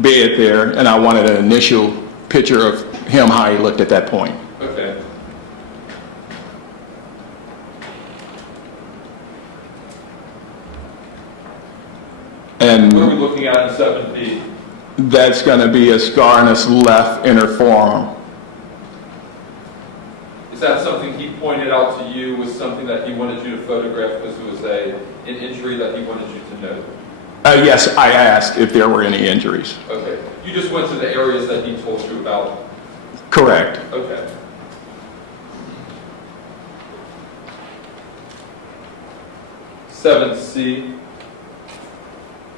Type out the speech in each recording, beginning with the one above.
bed there, and I wanted an initial picture of him, how he looked at that point. Okay. And what are we looking at in 7B? That's going to be a scar in his left inner forearm. Is that something he pointed out to you was something that he wanted you to photograph because it was an injury that he wanted you to note? Yes, I asked if there were any injuries. Okay. You just went to the areas that he told you about? Correct. Okay. C.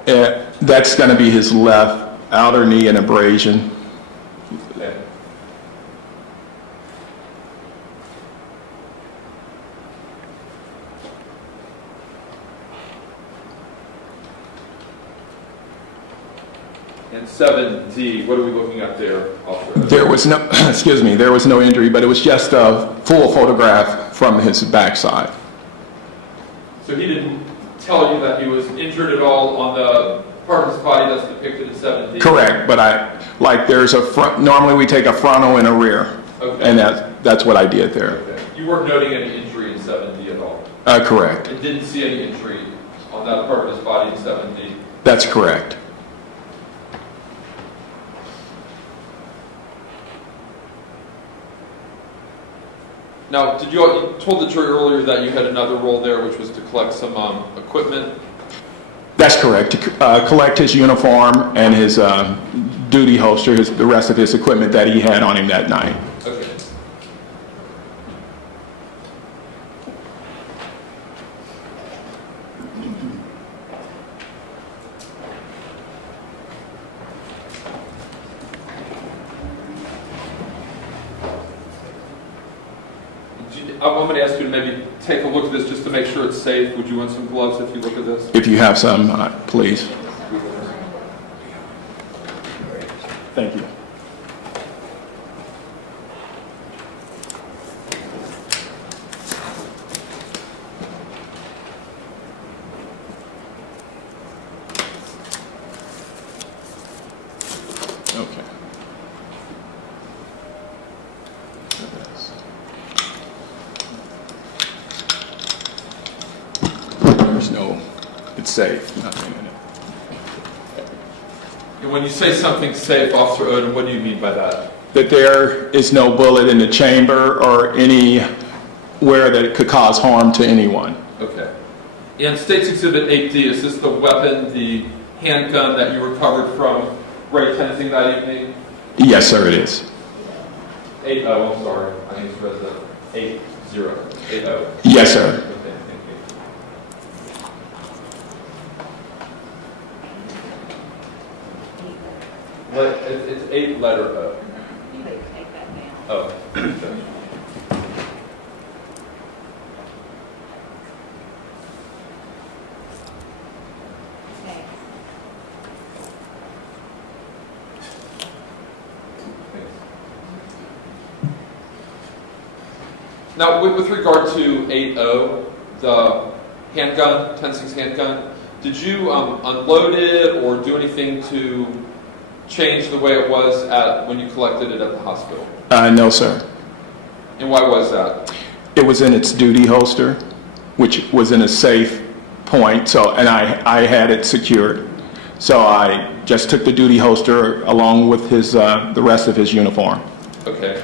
That's going to be his left outer knee and abrasion. Okay. And 7D, what are we looking at there? There was no, excuse me, there was no injury, but it was just a full photograph from his backside. So he didn't tell you that he was injured at all on the part of his body that's depicted in 7D? Correct, but there's a front, normally we take a frontal and a rear. Okay. And that's what I did there. Okay. You weren't noting any injury in 7D at all? Correct. And didn't see any injury on that part of his body in 7D? That's correct. Now, you told the jury earlier that you had another role there, which was to collect some equipment? That's correct. To collect his uniform and his duty holster, the rest of his equipment that he had on him that night. Okay. I'm going to ask you to maybe take a look at this just to make sure it's safe. Would you want some gloves if you look at this? If you have some, please. Thank you. Okay. It's safe, nothing in it. And when you say something's safe, Officer Odom, what do you mean by that? That there is no bullet in the chamber or anywhere that it could cause harm to anyone. Okay. And State's Exhibit 8D, is this the weapon, the handgun that you recovered from Ray Tenzing that evening? Yes, sir, it is. 80, I'm sorry. I misread the 80. 80. Yes, sir. It's 8 letter O. You better take that down. Oh. Okay. Now, with regard to 8O, the handgun, Tenzing's handgun, did you unload it or do anything to change the way it was when you collected it at the hospital? No, sir. And why was that? It was in its duty holster, which was in a safe point, and I had it secured. So I just took the duty holster along with his the rest of his uniform. Okay.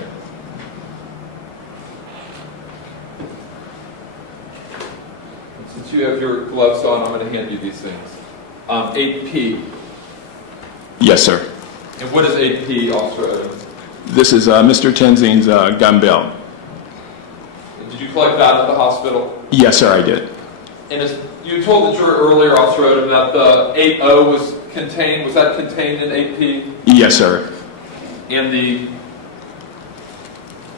Since you have your gloves on, I'm going to hand you these things. 8P. Yes, sir. And what is 8P, Officer Odom? This is Mr. Tenzing's gun belt. Did you collect that at the hospital? Yes, sir, I did. And as you told the jury earlier, Officer Odom, that the 8O was contained in 8P? Yes, sir. And the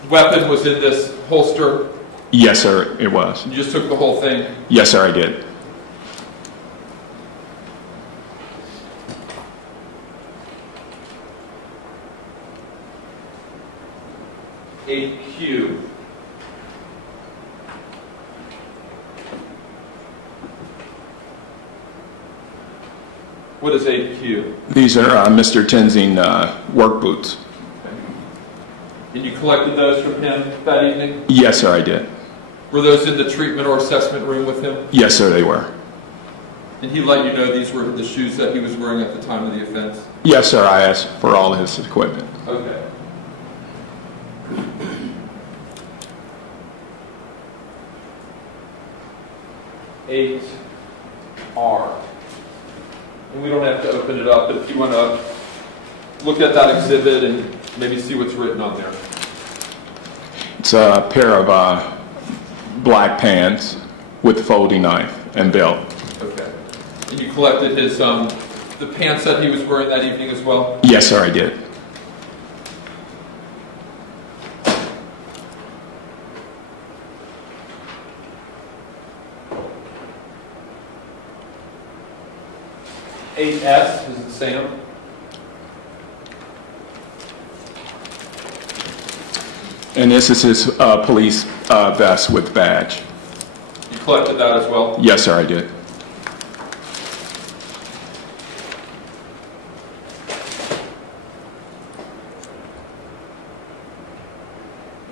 weapon was in this holster? Yes, sir, it was. You just took the whole thing? Yes, sir, I did. Q. What is 8Q? These are Mr. Tenzing work boots. Okay. And you collected those from him that evening? Yes, sir, I did. Were those in the treatment or assessment room with him? Yes, sir, they were. And he let you know these were the shoes that he was wearing at the time of the offense? Yes, sir, I asked for all his equipment. Okay. Eight R. And we don't have to open it up, but if you want to look at that exhibit and maybe see what's written on there. It's a pair of black pants with folding knife and belt. Okay. And you collected his the pants that he was wearing that evening as well? Yes, sir, I did. Eight S, is it Sam? And this is his police vest with badge. You collected that as well? Yes, sir, I did.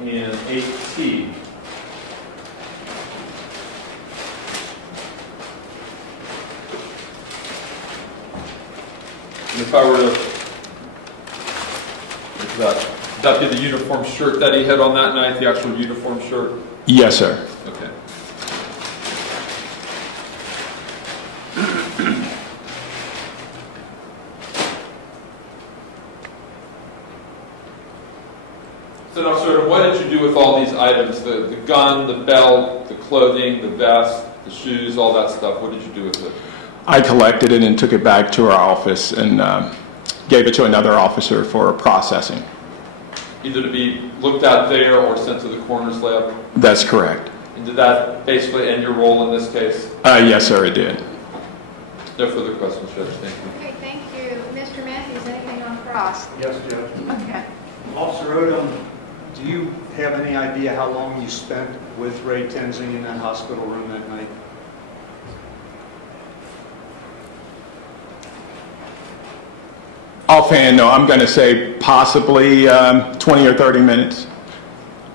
And 8T. And if I were to, would that be the uniform shirt that he had on that night, the actual uniform shirt? Yes, sir. Okay. So now, sort of, what did you do with all these items? The gun, the belt, the clothing, the vest, the shoes, all that stuff. What did you do with it? I collected it and took it back to our office and gave it to another officer for processing. Either to be looked at there or sent to the coroner's lab? That's correct. And did that basically end your role in this case? Yes, sir, it did. No further questions, Judge. Thank you. Okay, thank you. Mr. Matthews, anything on cross? Yes, Judge. Okay. Officer Odom, do you have any idea how long you spent with Ray Tenzing in that hospital room that night? Offhand, no, I'm going to say possibly 20 or 30 minutes.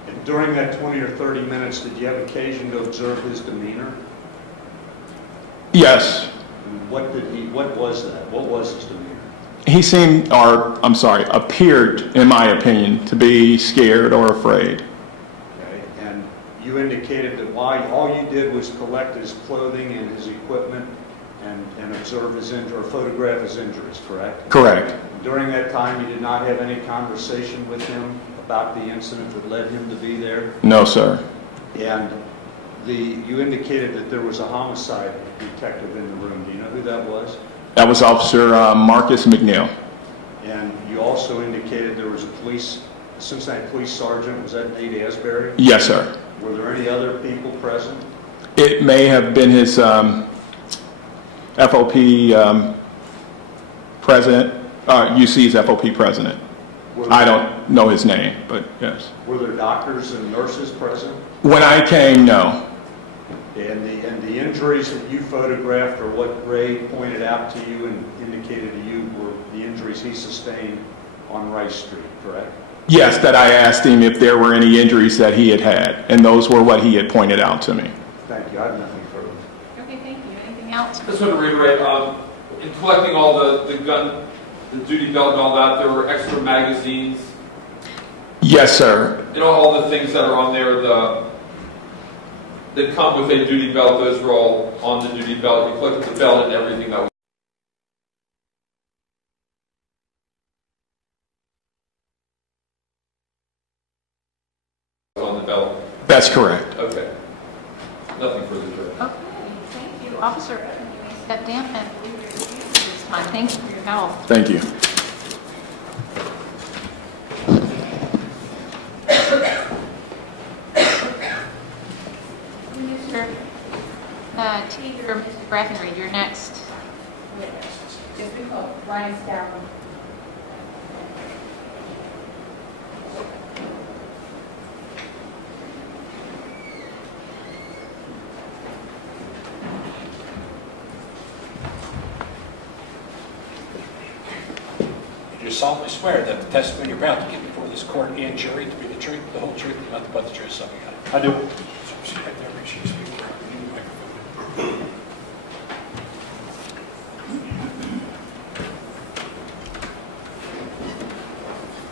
And during that 20 or 30 minutes, did you have occasion to observe his demeanor? Yes. And what was that? What was his demeanor? He seemed, or I'm sorry, appeared, in my opinion, to be scared or afraid. Okay. And you indicated that all you did was collect his clothing and his equipment and observe his injury, or photograph his injuries, correct? Correct. During that time, you did not have any conversation with him about the incident that led him to be there? No, sir. And you indicated that there was a homicide detective in the room. Do you know who that was? That was Officer Marcus McNeil. And you also indicated there was a Cincinnati police sergeant. Was that Nate Asbury? Yes, sir. Were there any other people present? It may have been his FOP president, UC's FOP president. I don't know his name, but yes. Were there doctors and nurses present? When I came, no. And the injuries that you photographed, or what Ray pointed out to you and indicated to you, were the injuries he sustained on Rice Street, correct? Yes, that I asked him if there were any injuries that he had, and those were what he had pointed out to me. Thank you. I have nothing further. Okay, thank you. Anything else? Just want to reiterate, in collecting all the gun, the duty belt and all that, there were extra magazines. Yes, sir. You know, all the things that are on there, that come with a duty belt, those were all on the duty belt. You collected the belt and everything that was on the belt. That's correct. Okay. Nothing further, Judge. Okay, thank you. Officer, you may step down and leave your excuse this time. Thank you for your help. Thank you. Mr. Teague or Mr. Brackenreed, you're next. Just because Ryan's down. Do you solemnly swear that the testimony you're about to give before this court and jury to be the truth, the whole truth, and nothing but the truth, so help you God? I do.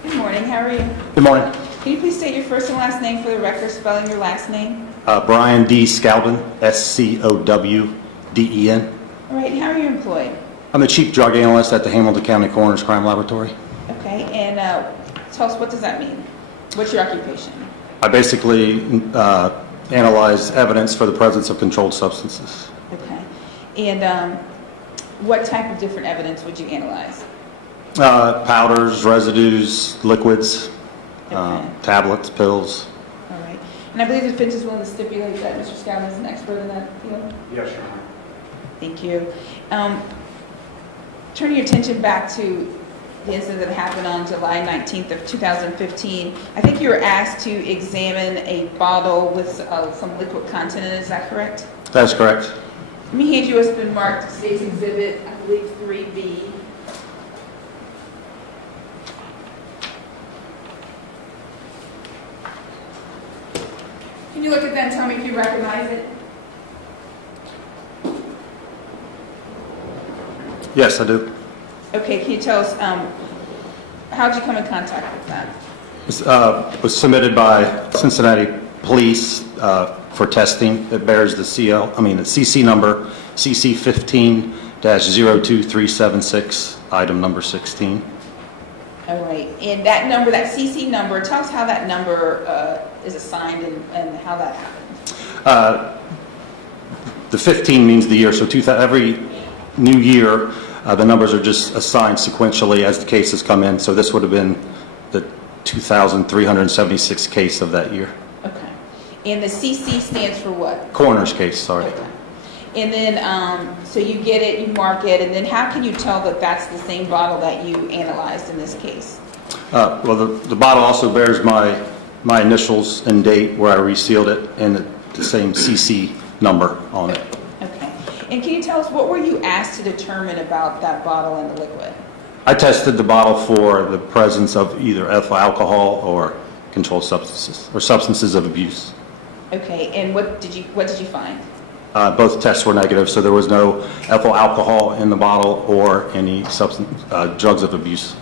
Good morning, how are you? Good morning. Can you please state your first and last name for the record, spelling your last name? Brian D. Scowden, Scowden. All right, and how are you employed? I'm the Chief Drug Analyst at the Hamilton County Coroner's Crime Laboratory. Okay, and tell us, what does that mean? What's your occupation? I basically analyze evidence for the presence of controlled substances. Okay, and what type of different evidence would you analyze? Powders, residues, liquids, Okay. tablets, pills. All right, and I believe the defense is willing to stipulate that Mr. Scowden is an expert in that field? Yes, Your Honor. Thank you. Turning your attention back to the incident that happened on July 19th of 2015, I think you were asked to examine a bottle with some liquid content in it, is that correct? That's correct. Let me hand you what's been marked State's Exhibit, I believe 3B. Can you look at that and tell me if you recognize it? Yes, I do. Okay, can you tell us, how did you come in contact with that? It was submitted by Cincinnati Police for testing. It bears the CC number CC15-02376, item number 16. All right, and that number, that CC number, tell us how that number is assigned and how that happened. The 15 means the year, so every new year, the numbers are just assigned sequentially as the cases come in. So this would have been the 2,376 case of that year. Okay, and the CC stands for what? Coroner's case, sorry. Okay. And then, so you get it, you mark it, and then how can you tell that that's the same bottle that you analyzed in this case? Well, the bottle also bears my initials and date where I resealed it, and the same CC number on it. Okay. And can you tell us, what were you asked to determine about that bottle and the liquid? I tested the bottle for the presence of either ethyl alcohol or controlled substances, or substances of abuse. Okay, and what did you find? Both tests were negative, so there was no ethyl alcohol in the bottle or any drugs of abuse.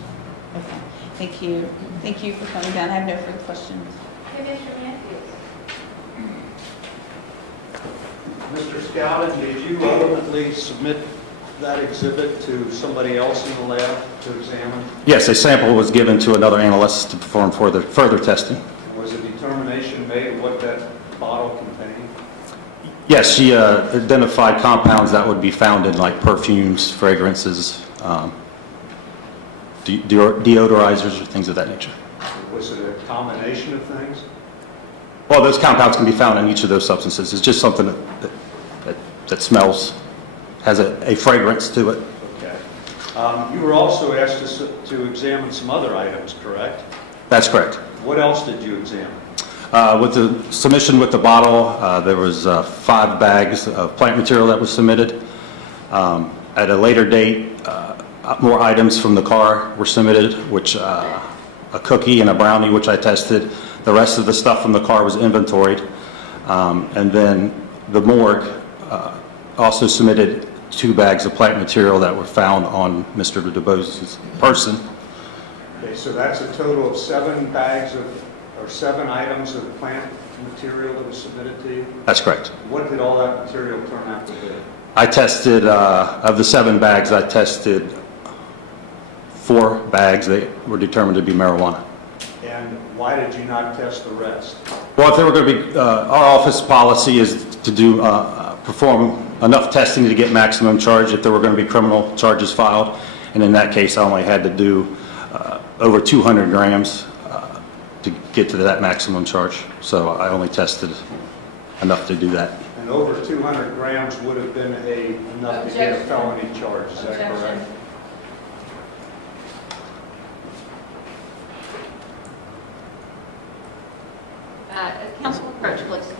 Okay, thank you. Thank you for coming down. I have no further questions. Mr. Scowden, did you ultimately submit that exhibit to somebody else in the lab to examine? Yes, a sample was given to another analyst to perform further testing. Was a determination made of what that bottle contained? Yes, she identified compounds that would be found in like perfumes, fragrances, deodorizers, or things of that nature. Was it a combination of things? Well, those compounds can be found in each of those substances. It's just something that smells, has a fragrance to it. Okay. You were also asked to examine some other items, correct? That's correct. What else did you examine? With the submission with the bottle, there was 5 bags of plant material that was submitted. At a later date, more items from the car were submitted, which a cookie and a brownie, which I tested. The rest of the stuff from the car was inventoried. And then the morgue also submitted 2 bags of plant material that were found on Mr. DuBose's person. Okay, so that's a total of 7 bags of, or 7 items of plant material that was submitted to you? That's correct. What did all that material turn out to be? I tested, of the 7 bags, I tested 4 bags that were determined to be marijuana. And why did you not test the rest? Well, if they were going to be, our office policy is to do, perform enough testing to get maximum charge if there were going to be criminal charges filed. And in that case, I only had to do over 200 grams to get to that maximum charge. So I only tested enough to do that. And over 200 grams would have been enough to get a felony charge, is that correct? Counsel, approach, please.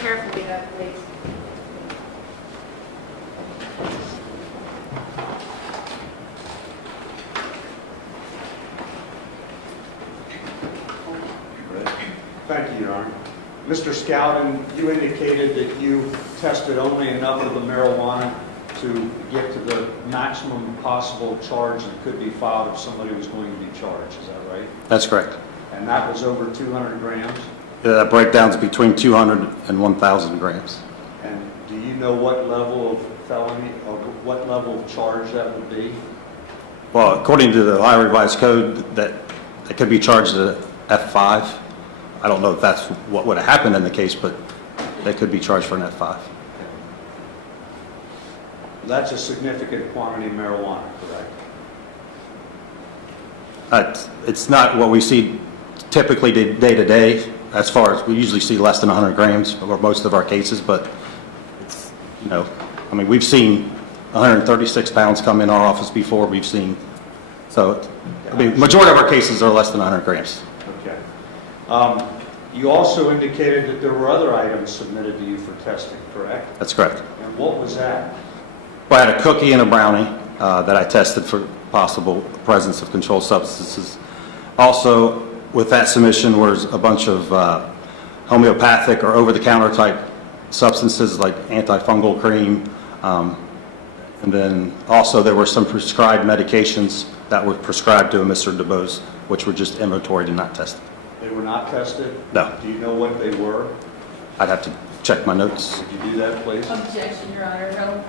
carefully, please. Thank you, Your Honor. Mr. Scowden, you indicated that you tested only enough of the marijuana to get to the maximum possible charge that could be filed if somebody was going to be charged. Is that right? That's correct. And that was over 200 grams? That breakdown's between 200 and 1,000 grams. And do you know what level of felony or what level of charge that would be? Well, according to the Ohio Revised Code, that it could be charged at F5. I don't know if that's what would have happened in the case, but they could be charged for an F5. That's a significant quantity of marijuana, correct? It's not what we see typically day to day. As far as we usually see less than 100 grams for most of our cases, but it's, you know, I mean, we've seen 136 pounds come in our office before. We've seen, so I mean, majority of our cases are less than 100 grams. Okay. You also indicated that there were other items submitted to you for testing, correct? That's correct. And what was that? Well, I had a cookie and a brownie that I tested for possible presence of controlled substances. Also, with that submission was a bunch of homeopathic or over-the-counter type substances like antifungal cream. And then also there were some prescribed medications that were prescribed to Mr. DeBose, which were just inventoried and not tested. They were not tested? No. Do you know what they were? I'd have to check my notes. Could you do that, please? Objection, Your Honor. No.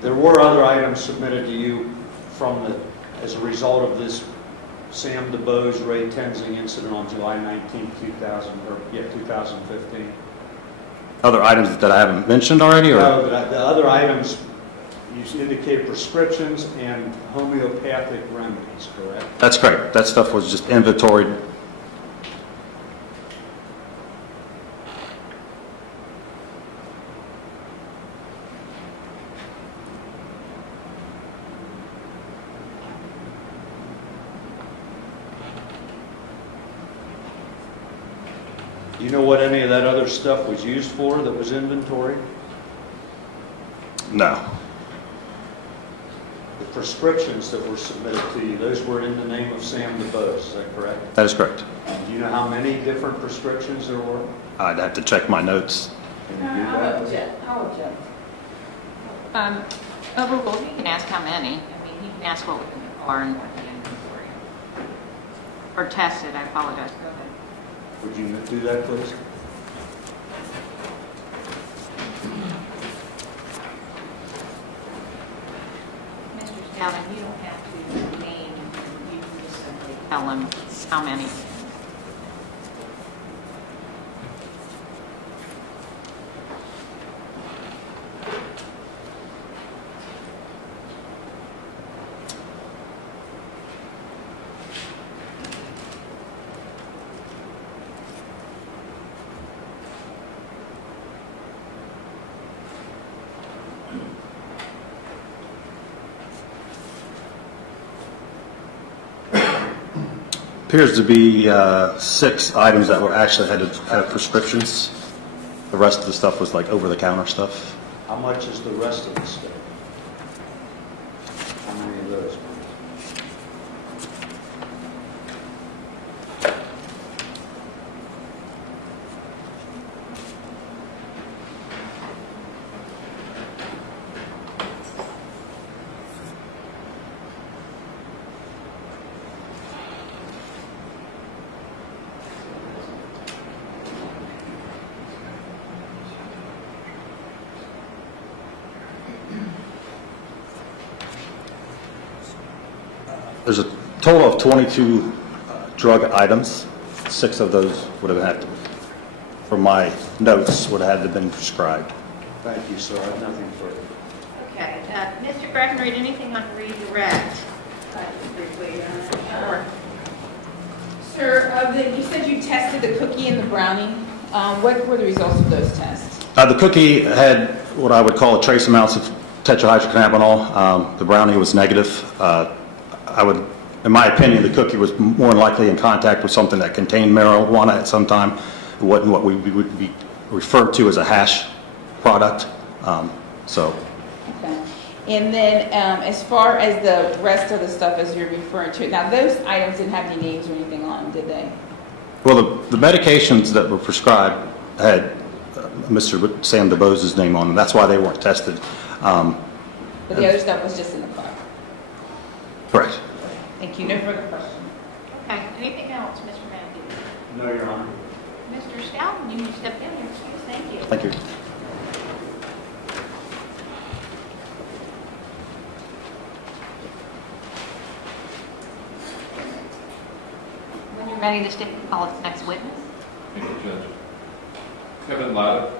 There were other items submitted to you as a result of this Sam DeBose, Ray Tenzing incident on July 19, 2015. Other items that I haven't mentioned already? Or? No, the other items, you indicate prescriptions and homeopathic remedies, correct? That's correct. That stuff was just inventoried. Do you know what any of that other stuff was used for that was inventory? No. The prescriptions that were submitted to you, those were in the name of Sam DeBose, is that correct? That is correct. Do you know how many different prescriptions there were? I'd have to check my notes. Can you do that? I'll object. Overruled, he can ask how many. I mean, he can ask what are in the inventory. Or tested, I apologize. Go ahead. Would you do that, please? Mr. Scowden, you don't have to name, you can just simply tell him how many. Appears to be 6 items that were actually had prescriptions. The rest of the stuff was like over-the-counter stuff. How much is the rest of the stuff? How many of those? There's a total of 22 drug items. 6 of those would have had to, from my notes, would have had to been prescribed. Thank you, sir. I have nothing further. Okay, Mr. Breckenridge, anything on redirect? Sir, you said you tested the cookie and the brownie. What were the results of those tests? The cookie had what I would call trace amounts of tetrahydrocannabinol. The brownie was negative. I would, in my opinion, the cookie was more likely in contact with something that contained marijuana at some time, what we would be referred to as a hash product. Okay. And then as far as the rest of the stuff as you're referring to, now those items didn't have any names or anything on them, did they? Well, the medications that were prescribed had Mr. Sam DeBose's name on them. That's why they weren't tested. But the other stuff was just in the file? Correct. Thank you. No further questions. Okay, anything else, Mr. Matthews? No, Your Honor. Mr. Scout, you can step in here, please. Thank you. Thank you. When you're ready to state and call its next witness. Thank you, Judge. Kevin Latta.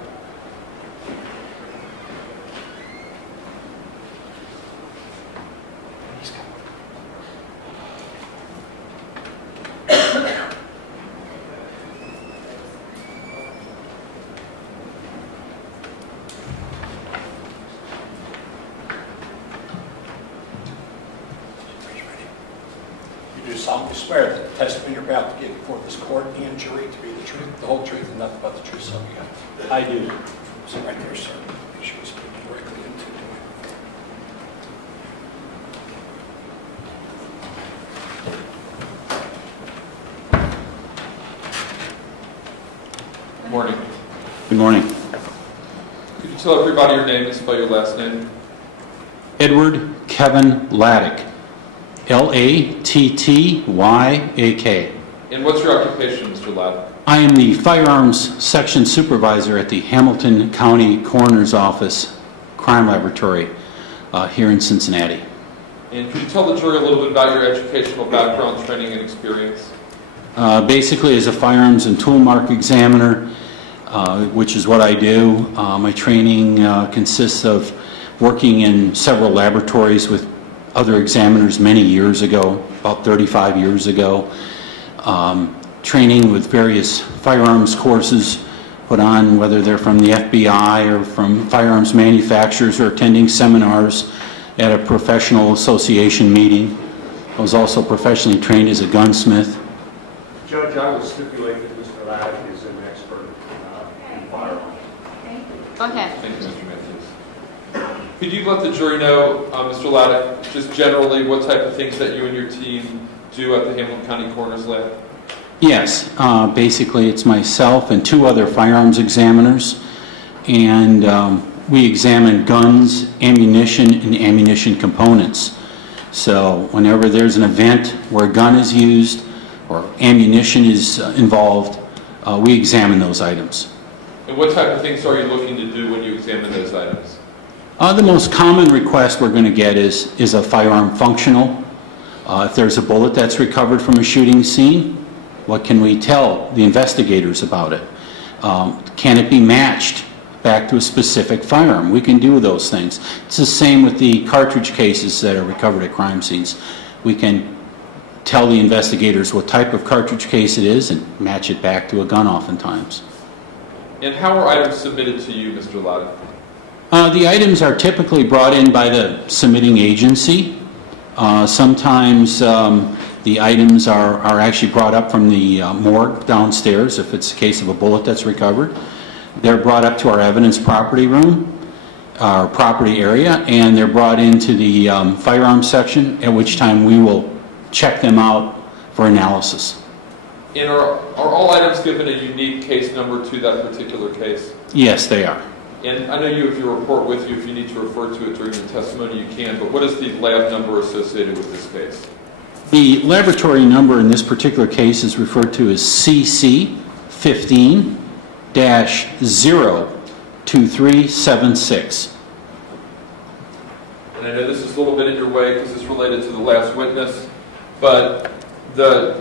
You do solemnly swear that the testimony you're about to give before this court and jury to be the truth, the whole truth, and nothing but the truth, so help you God. I do. So right there, sir. Make sure we speak directly into it. Good morning. Good morning. Could you tell everybody your name and spell your last name? Edward Kevin Laddick, Lattyyak. And what's your occupation, Mr. Latta? I am the Firearms Section Supervisor at the Hamilton County Coroner's Office Crime Laboratory here in Cincinnati. And could you tell the jury a little bit about your educational background, training, and experience? Basically, as a firearms and tool mark examiner, which is what I do, my training consists of working in several laboratories with other examiners many years ago, about 35 years ago, training with various firearms courses put on, whether they're from the FBI or from firearms manufacturers, or attending seminars at a professional association meeting. I was also professionally trained as a gunsmith. Judge, I would stipulate that Mr. Ladd is an expert in firearms. Go ahead. Thank you, Mr. Matthews. Could you let the jury know, Mr. Latta, just generally what type of things that you and your team do at the Hamilton County Coroner's Lab? Yes, basically it's myself and two other firearms examiners, and we examine guns, ammunition, and ammunition components. So whenever there's an event where a gun is used or ammunition is involved, we examine those items. And what type of things are you looking to do when you examine those items? The most common request we're going to get is a firearm functional. If there's a bullet that's recovered from a shooting scene, what can we tell the investigators about it? Can it be matched back to a specific firearm? We can do those things. It's the same with the cartridge cases that are recovered at crime scenes. We can tell the investigators what type of cartridge case it is and match it back to a gun oftentimes. And how are items submitted to you, Mr. Latta? The items are typically brought in by the submitting agency. Sometimes the items are actually brought up from the morgue downstairs if it's a case of a bullet that's recovered. They're brought up to our evidence property room, our property area, and they're brought into the firearms section, at which time we will check them out for analysis. And are all items given a unique case number to that particular case? Yes, they are. And I know you have your report with you. If you need to refer to it during the testimony, you can. But what is the lab number associated with this case? The laboratory number in this particular case is referred to as CC15-02376. And I know this is a little bit in your way because it's related to the last witness, but you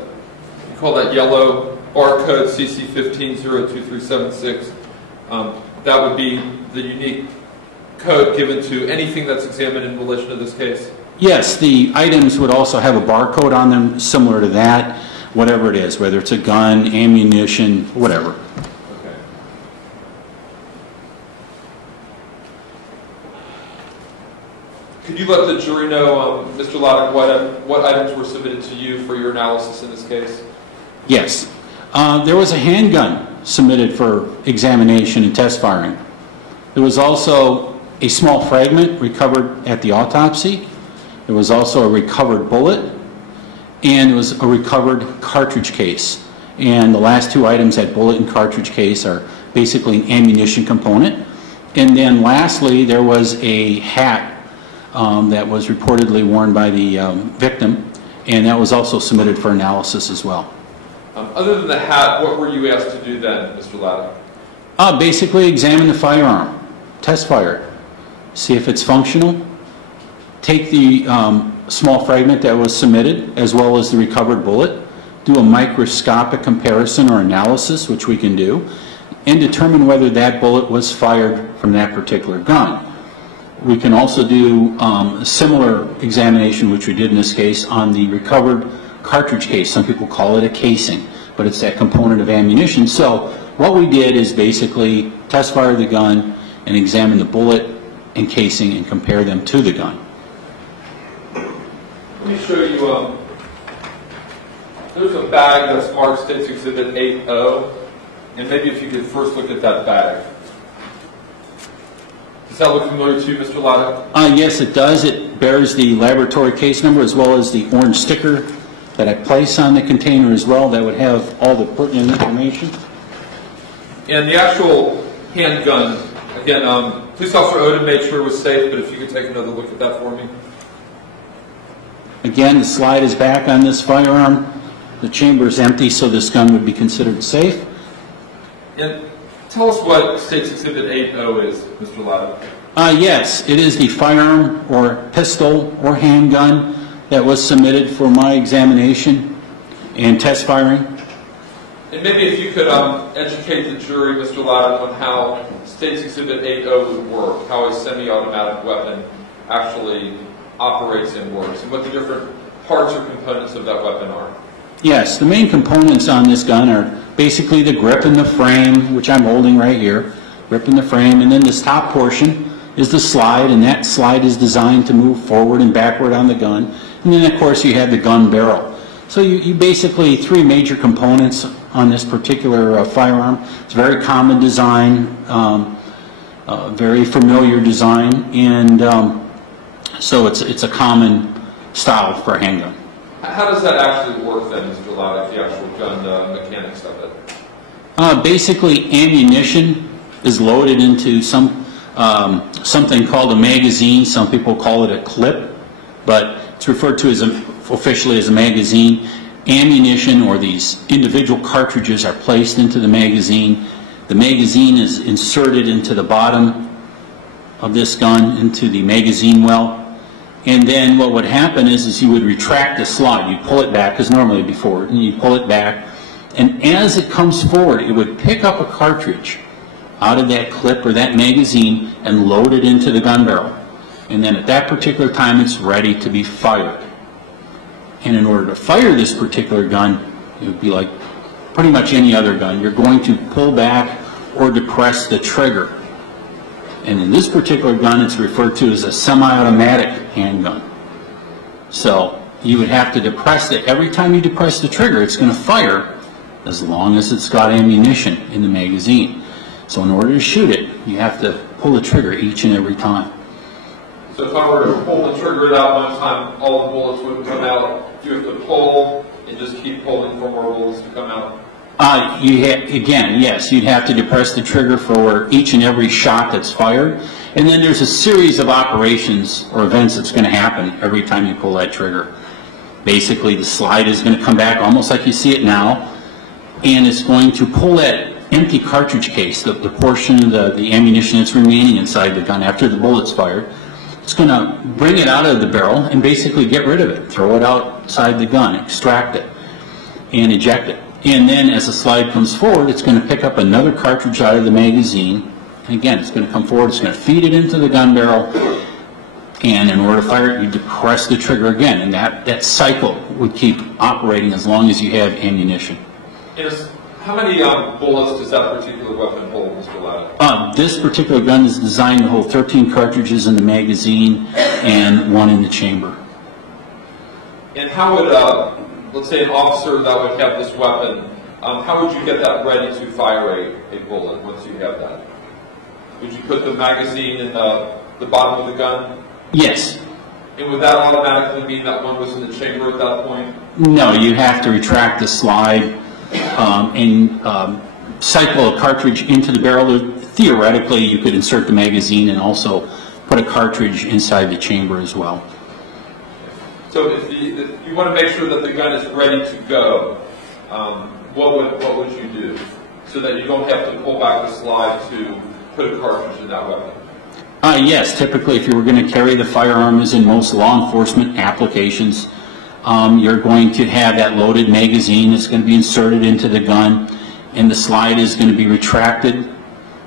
call that yellow barcode CC15-02376. That would be the unique code given to anything that's examined in relation to this case? Yes, the items would also have a barcode on them similar to that, whatever it is, whether it's a gun, ammunition, whatever. Okay. Could you let the jury know, Mr. Laddick, what items were submitted to you for your analysis in this case? Yes. There was a handgun submitted for examination and test firing. There was also a small fragment recovered at the autopsy. There was also a recovered bullet, and there was a recovered cartridge case. And the last two items, that bullet and cartridge case, are basically an ammunition component. And then lastly, there was a hat that was reportedly worn by the victim, and that was also submitted for analysis as well. Other than the hat, what were you asked to do then, Mr. Laddick? Basically examine the firearm, test fire it, see if it's functional, take the small fragment that was submitted as well as the recovered bullet, do a microscopic comparison or analysis, which we can do, and determine whether that bullet was fired from that particular gun. We can also do a similar examination, which we did in this case, on the recovered cartridge case. Some people call it a casing, but it's that component of ammunition. So what we did is basically test fire the gun and examine the bullet and casing and compare them to the gun. Let me show you, there's a bag that's marked State's Exhibit 8O, and maybe if you could first look at that bag. Does that look familiar to you, Mr. Laddick? Yes, it does. It bears the laboratory case number as well as the orange sticker that I place on the container as well. That would have all the pertinent information. And the actual handgun, again, Police Officer Odom made sure it was safe, but if you could take another look at that for me. Again, the slide is back on this firearm. The chamber is empty, so this gun would be considered safe. And tell us what State's Exhibit 8O is, Mr. Laddick. Yes, it is the firearm or pistol or handgun that was submitted for my examination and test firing. And maybe if you could educate the jury, Mr. Laddick, on how State's Exhibit 8O would work, how a semi-automatic weapon actually operates and works, and what the different parts or components of that weapon are. Yes, the main components on this gun are basically the grip and the frame, which I'm holding right here, grip and the frame, and then this top portion is the slide, and that slide is designed to move forward and backward on the gun. And then, of course, you have the gun barrel. So you basically, three major components on this particular firearm. It's a very common design, very familiar design, and so it's a common style for a handgun. How does that actually work then, Mr. Laddick, the actual gun mechanics of it? Basically, ammunition is loaded into something called a magazine. Some people call it a clip, but it's referred to as officially as a magazine. Ammunition, or these individual cartridges, are placed into the magazine. The magazine is inserted into the bottom of this gun, into the magazine well. And then what would happen is you would retract the slide. You pull it back, because normally it'd be forward, and you pull it back. And as it comes forward, it would pick up a cartridge out of that clip or that magazine and load it into the gun barrel. And then at that particular time, it's ready to be fired. And in order to fire this particular gun, it would be like pretty much any other gun. You're going to pull back or depress the trigger. And in this particular gun, it's referred to as a semi-automatic handgun. So you would have to depress it. Every time you depress the trigger, it's going to fire as long as it's got ammunition in the magazine. So in order to shoot it, you have to pull the trigger each and every time. So if I were to pull the trigger at that one time, all the bullets wouldn't come out. You have to pull and just keep pulling for more bullets to come out. Again, yes, you'd have to depress the trigger for each and every shot that's fired. And then there's a series of operations or events that's going to happen every time you pull that trigger. Basically, the slide is going to come back almost like you see it now, and it's going to pull that empty cartridge case, the portion of the ammunition that's remaining inside the gun after the bullet's fired. It's going to bring it out of the barrel and basically get rid of it, throw it outside the gun, extract it, and eject it. And then as the slide comes forward, it's going to pick up another cartridge out of the magazine. And again, it's going to come forward, it's going to feed it into the gun barrel, and in order to fire it, you depress the trigger again. And that cycle would keep operating as long as you have ammunition. How many bullets does that particular weapon hold, Mr. Laddick? This particular gun is designed to hold 13 cartridges in the magazine, and one in the chamber. And how would, let's say, an officer that would have this weapon, how would you get that ready to fire a bullet once you have that? Would you put the magazine in the bottom of the gun? Yes. And would that automatically mean that one was in the chamber at that point? No, you have to retract the slide and cycle a cartridge into the barrel. Theoretically, you could insert the magazine and also put a cartridge inside the chamber as well. So if you want to make sure that the gun is ready to go, what would you do so that you don't have to pull back the slide to put a cartridge in that weapon? Yes, typically if you were going to carry the firearm, as in most law enforcement applications, you're going to have that loaded magazine that's going to be inserted into the gun, and the slide is going to be retracted.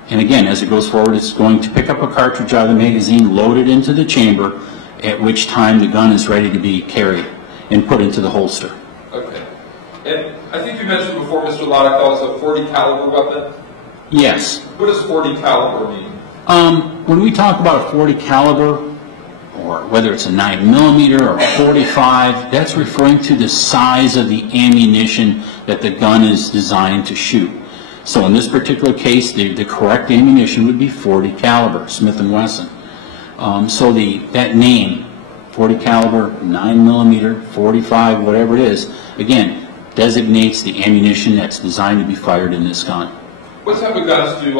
And again, as it goes forward, it's going to pick up a cartridge out of the magazine, load it into the chamber, at which time the gun is ready to be carried and put into the holster. Okay. And I think you mentioned before, Mr. Loddick, it's a 40 caliber weapon? Yes. What does 40 caliber mean? When we talk about a 40 caliber, or whether it's a 9mm or a 45, that's referring to the size of the ammunition that the gun is designed to shoot. So in this particular case, the correct ammunition would be 40 caliber, Smith & Wesson. So that name, 40 caliber, 9mm, 45, whatever it is, again, designates the ammunition that's designed to be fired in this gun. What type of guns do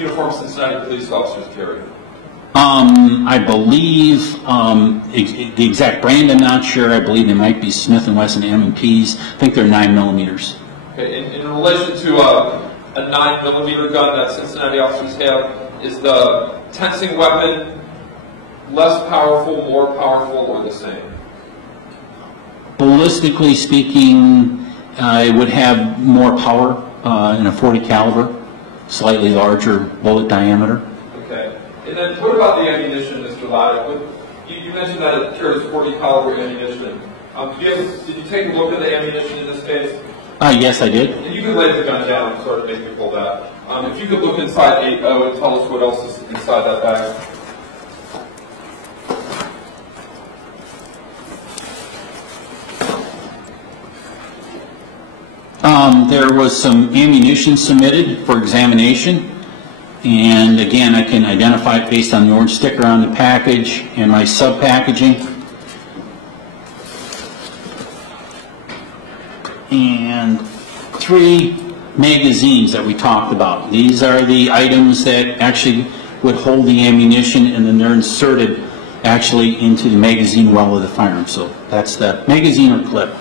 uniformed Cincinnati police officers carry? I believe the exact brand, I'm not sure. I believe they might be Smith & Wesson M&Ps. I think they're 9mm. Okay. In relation to a 9mm gun that Cincinnati officers have, is the tensing weapon less powerful, more powerful, or the same? Ballistically speaking, it would have more power in a 40 caliber, slightly larger bullet diameter. Okay. And then what about the ammunition, Mr. Loddick? You mentioned that it carries 40 caliber ammunition. Did you take a look at the ammunition in this case? Yes, I did. And you can lay the gun down and sort of make me pull that. If you could look inside 8.0 and tell us what else is inside that bag. There was some ammunition submitted for examination, and again, I can identify it based on the orange sticker on the package and my sub-packaging. And 3 magazines that we talked about. These are the items that actually would hold the ammunition, and then they're inserted actually into the magazine well of the firearm. So that's the magazine or clip.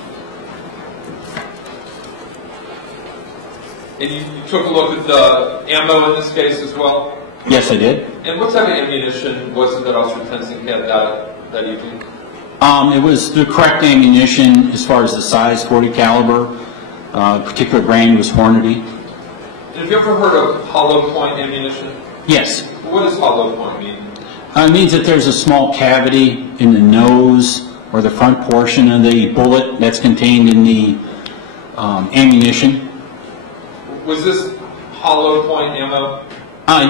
And you took a look at the ammo in this case as well? Yes, I did. And what type of ammunition was it that Officer Tensing had that evening? It was the correct ammunition as far as the size, 40 caliber. Particular brand was Hornady. And have you ever heard of hollow point ammunition? Yes. What does hollow point mean? It means that there's a small cavity in the nose or the front portion of the bullet that's contained in the ammunition. Was this hollow point ammo?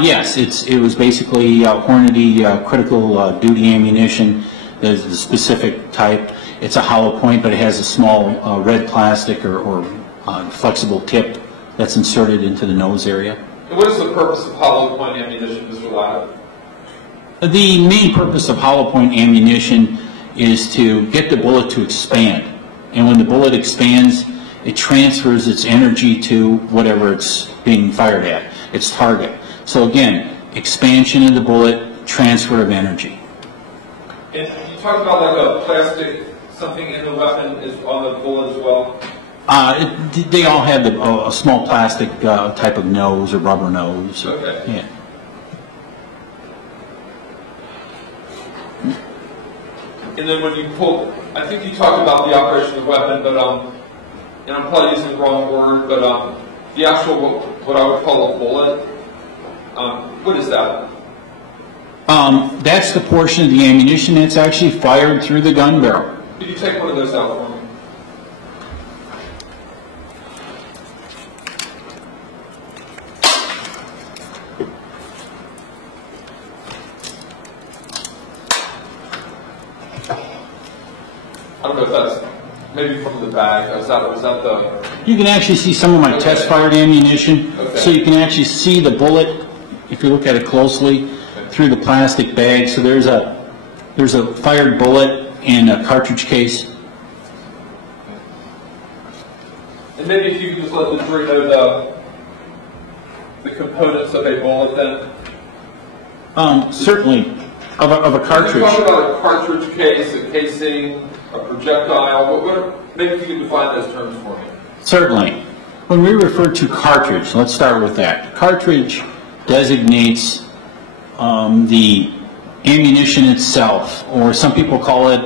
Yes, it was basically Hornady critical duty ammunition. There's the specific type. It's a hollow point, but it has a small red plastic or flexible tip that's inserted into the nose area. And what is the purpose of hollow point ammunition, Mr. Loddick? The main purpose of hollow point ammunition is to get the bullet to expand. And when the bullet expands, it transfers its energy to whatever it's being fired at, its target. So again, expansion of the bullet, transfer of energy. And you talked about like a plastic, something in the weapon is on the bullet as well? They all have a small plastic type of nose or rubber nose. Okay. Yeah. And then when you pull, I think you talked about the operation of the weapon, but and I'm probably using the wrong word, but the actual, what I would call a bullet, what is that? That's the portion of the ammunition that's actually fired through the gun barrel. Could you take one of those out for me? maybe from the bag. Was that the? You can actually see some of my test-fired ammunition, so you can actually see the bullet, if you look at it closely, through the plastic bag. So there's a fired bullet in a cartridge case. And maybe if you could just let the jury know the components of a bullet then? Certainly, of a cartridge. You talk about a cartridge case, a casing, a projectile. Maybe if you could define those terms for me. Certainly. When we refer to cartridge, let's start with that. Cartridge designates the ammunition itself, or some people call it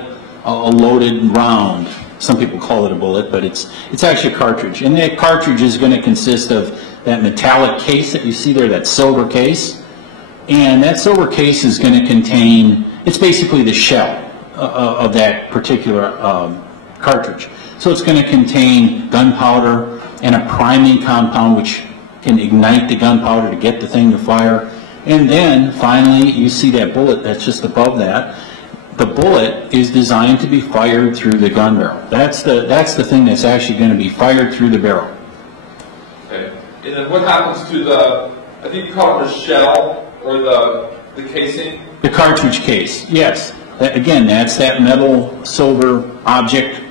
a loaded round. Some people call it a bullet, but it's actually a cartridge. And that cartridge is going to consist of that metallic case that you see there, that silver case. And that silver case is going to contain, it's basically the shell of that particular cartridge. So it's going to contain gunpowder and a priming compound which can ignite the gunpowder to get the thing to fire. And then finally you see that bullet that's just above that. The bullet is designed to be fired through the gun barrel. That's the thing that's actually going to be fired through the barrel. Okay. And then what happens to the, I think you call it the shell or the casing? The cartridge case, yes. Again, that's that metal silver object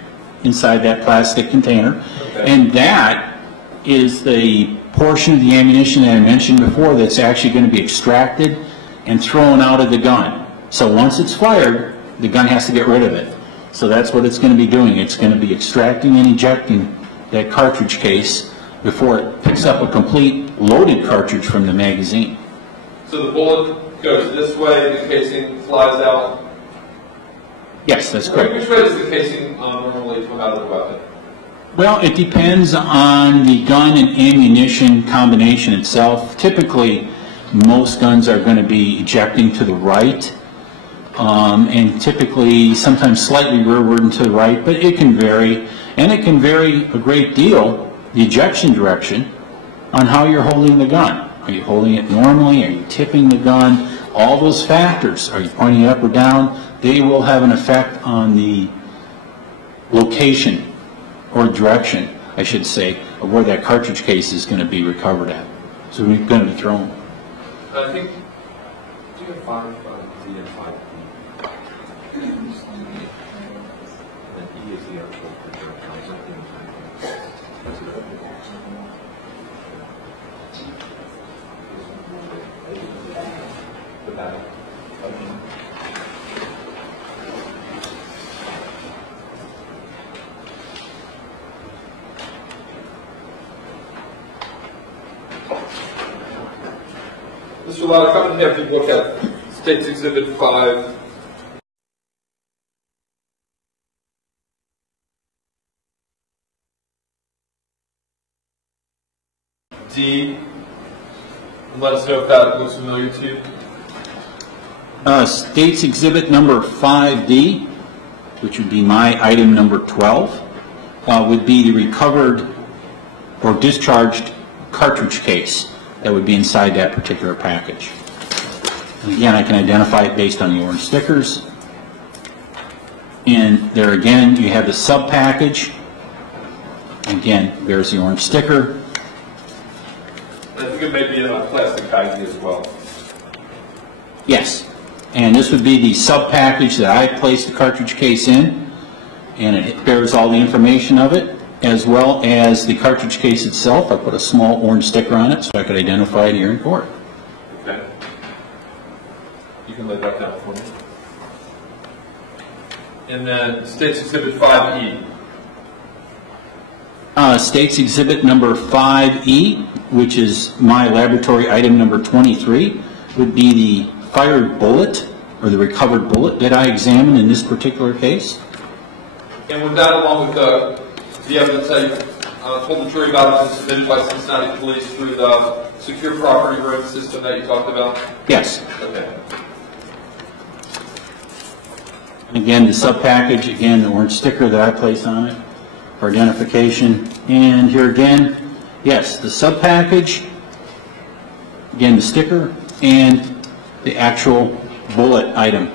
inside that plastic container. Okay. And that is the portion of the ammunition that I mentioned before that's actually going to be extracted and thrown out of the gun. So once it's fired, the gun has to get rid of it. So that's what it's going to be doing. It's going to be extracting and ejecting that cartridge case before it picks up a complete loaded cartridge from the magazine. So the bullet goes this way, the casing flies out? Yes, that's correct. Which way does the casing normally come out of the weapon? Well, it depends on the gun and ammunition combination itself. Typically, most guns are going to be ejecting to the right, and typically sometimes slightly rearward and to the right, but it can vary. And it can vary a great deal, the ejection direction, on how you're holding the gun. Are you holding it normally? Are you tipping the gun? All those factors, are you pointing it up or down? They will have an effect on the location or direction, I should say, of where that cartridge case is going to be recovered at. So it's going to be thrown. I think, do you have 5 D and 5 E? And E is the actual projectile. The battle. Mr. Lott, come and have you look at State's Exhibit 5. D. And let us know if that looks familiar to you. State's Exhibit number 5D, which would be my item number 12, would be the recovered or discharged cartridge case that would be inside that particular package. And again, I can identify it based on the orange stickers. And there again, you have the sub-package. Again, there's the orange sticker. I think it may be in a plastic baggie as well. Yes. And this would be the sub-package that I placed the cartridge case in. And it bears all the information of it, as well as the cartridge case itself. I put a small orange sticker on it so I could identify it here in court. Okay. You can lay that down for me. And then State's Exhibit 5E. State's Exhibit number 5E, which is my laboratory item number 23, would be the fired bullet, or the recovered bullet that I examined in this particular case. And with that, along with the evidence that you told the jury about and submitted by Cincinnati Police through the secure property room system that you talked about? Yes. Okay. And again, the sub-package, again, the orange sticker that I place on it for identification. And here again, yes, the sub-package, again, the sticker, and the actual bullet item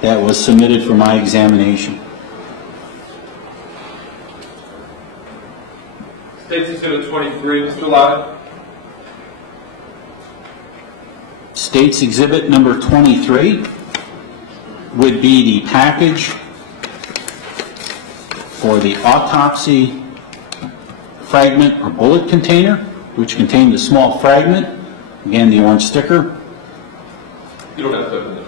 that was submitted for my examination. Exhibit 23, Mr. Lotta. State's Exhibit number 23 would be the package for the autopsy fragment or bullet container, which contained a small fragment, again the orange sticker. You don't have to open it.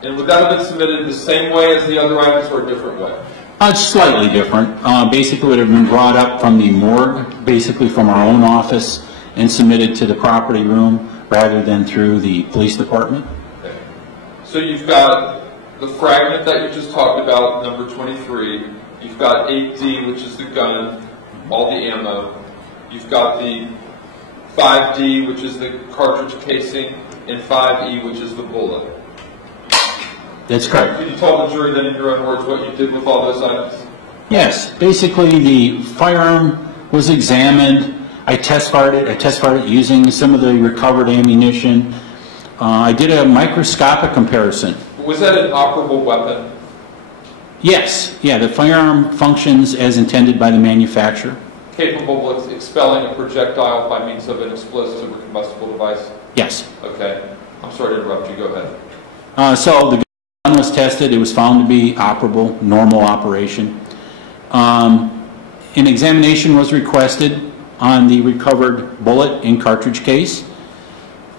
And would that have been submitted the same way as the other items or a different way? Slightly different. Basically it would have been brought up from the morgue, basically from our own office, and submitted to the property room rather than through the police department. Okay. So you've got the fragment that you just talked about, number 23. You've got 8D, which is the gun, all the ammo. You've got the 5D, which is the cartridge casing, and 5E, which is the bullet. That's correct. Can you tell the jury then in your own words what you did with all those items? Yes. Basically the firearm was examined. I test fired it using some of the recovered ammunition. I did a microscopic comparison. Was that an operable weapon? Yes. Yeah, the firearm functions as intended by the manufacturer. Capable of expelling a projectile by means of an explosive or combustible device? Yes. Okay. I'm sorry to interrupt you. Go ahead. So the gun was tested. It was found to be operable, normal operation. An examination was requested on the recovered bullet and cartridge case.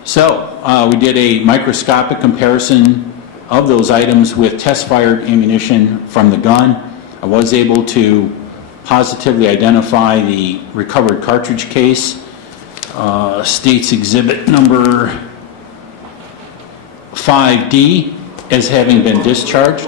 So we did a microscopic comparison of those items with test-fired ammunition from the gun. I was able to positively identify the recovered cartridge case. State's Exhibit number 5D as having been discharged.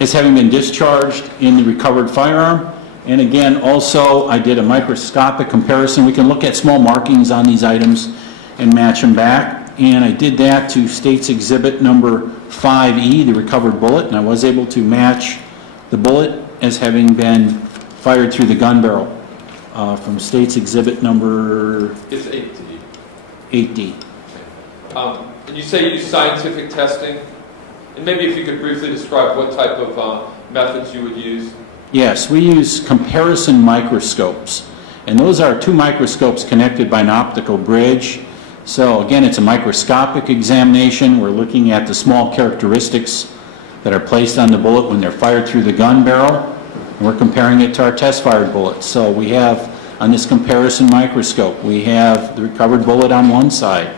As having been discharged in the recovered firearm. And again, also, I did a microscopic comparison. We can look at small markings on these items and match them back. And I did that to State's Exhibit number 5E, the recovered bullet, and I was able to match the bullet as having been fired through the gun barrel from State's Exhibit number... It's 8D. 8D. And you say you use scientific testing? And maybe if you could briefly describe what type of methods you would use. Yes, we use comparison microscopes. And those are two microscopes connected by an optical bridge. So again, it's a microscopic examination. We're looking at the small characteristics that are placed on the bullet when they're fired through the gun barrel. And we're comparing it to our test-fired bullets. So we have, on this comparison microscope, we have the recovered bullet on one side,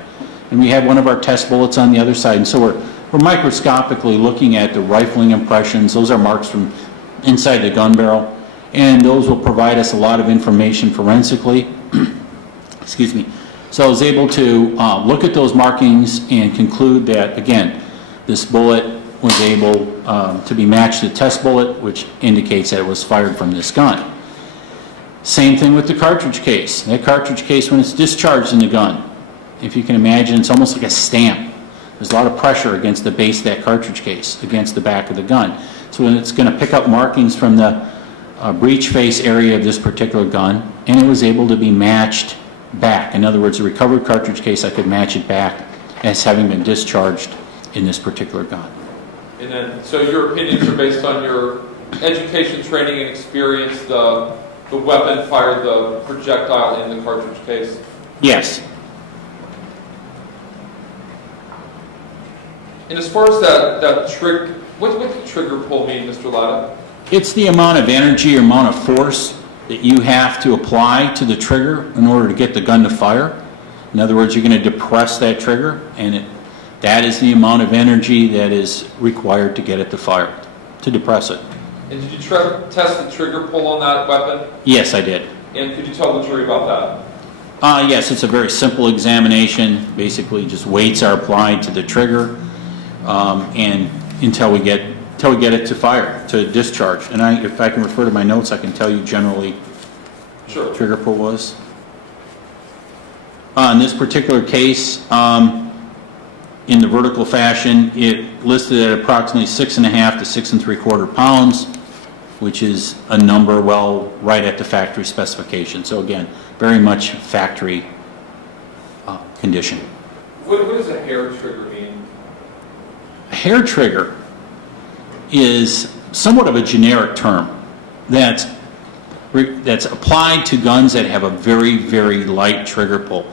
and we have one of our test bullets on the other side. And so we're microscopically looking at the rifling impressions. Those are marks from inside the gun barrel, and those will provide us a lot of information forensically. Excuse me. So I was able to look at those markings and conclude that, again, this bullet was able to be matched to the test bullet, which indicates that it was fired from this gun. Same thing with the cartridge case. That cartridge case, when it's discharged in the gun, if you can imagine, it's almost like a stamp. There's a lot of pressure against the base of that cartridge case, against the back of the gun. So it's going to pick up markings from the breech face area of this particular gun, and it was able to be matched back. In other words, the recovered cartridge case, I could match it back as having been discharged in this particular gun. And then, so your opinions are based on your education, training, and experience. The weapon fired the projectile in the cartridge case? Yes. And as far as that trigger, what does trigger pull mean, Mr. Latta? It's the amount of energy or amount of force that you have to apply to the trigger in order to get the gun to fire. In other words, you're going to depress that trigger, and that is the amount of energy that is required to get it to fire, to depress it. And did you test the trigger pull on that weapon? Yes, I did. And could you tell the jury about that? Yes, it's a very simple examination. Basically, just weights are applied to the trigger, and until we get it to fire, to discharge. And if I can refer to my notes, I can tell you generally sure. What trigger pull was. In this particular case, in the vertical fashion, it listed at approximately 6.5 to 6 3/4 pounds, which is a number well right at the factory specification. So again, very much factory condition. What does a hair trigger mean? A hair trigger is somewhat of a generic term that's applied to guns that have a very, very light trigger pull,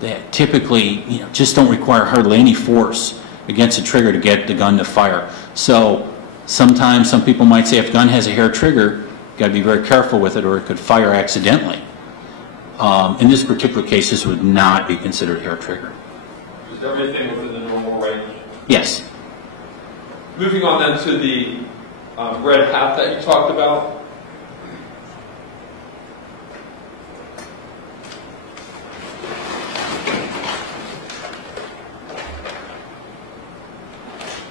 that typically just don't require hardly any force against the trigger to get the gun to fire. So sometimes some people might say if a gun has a hair trigger, you've got to be very careful with it or it could fire accidentally. In this particular case, this would not be considered hair trigger. Is everything within the normal range? Yes. Moving on then to the red hat that you talked about.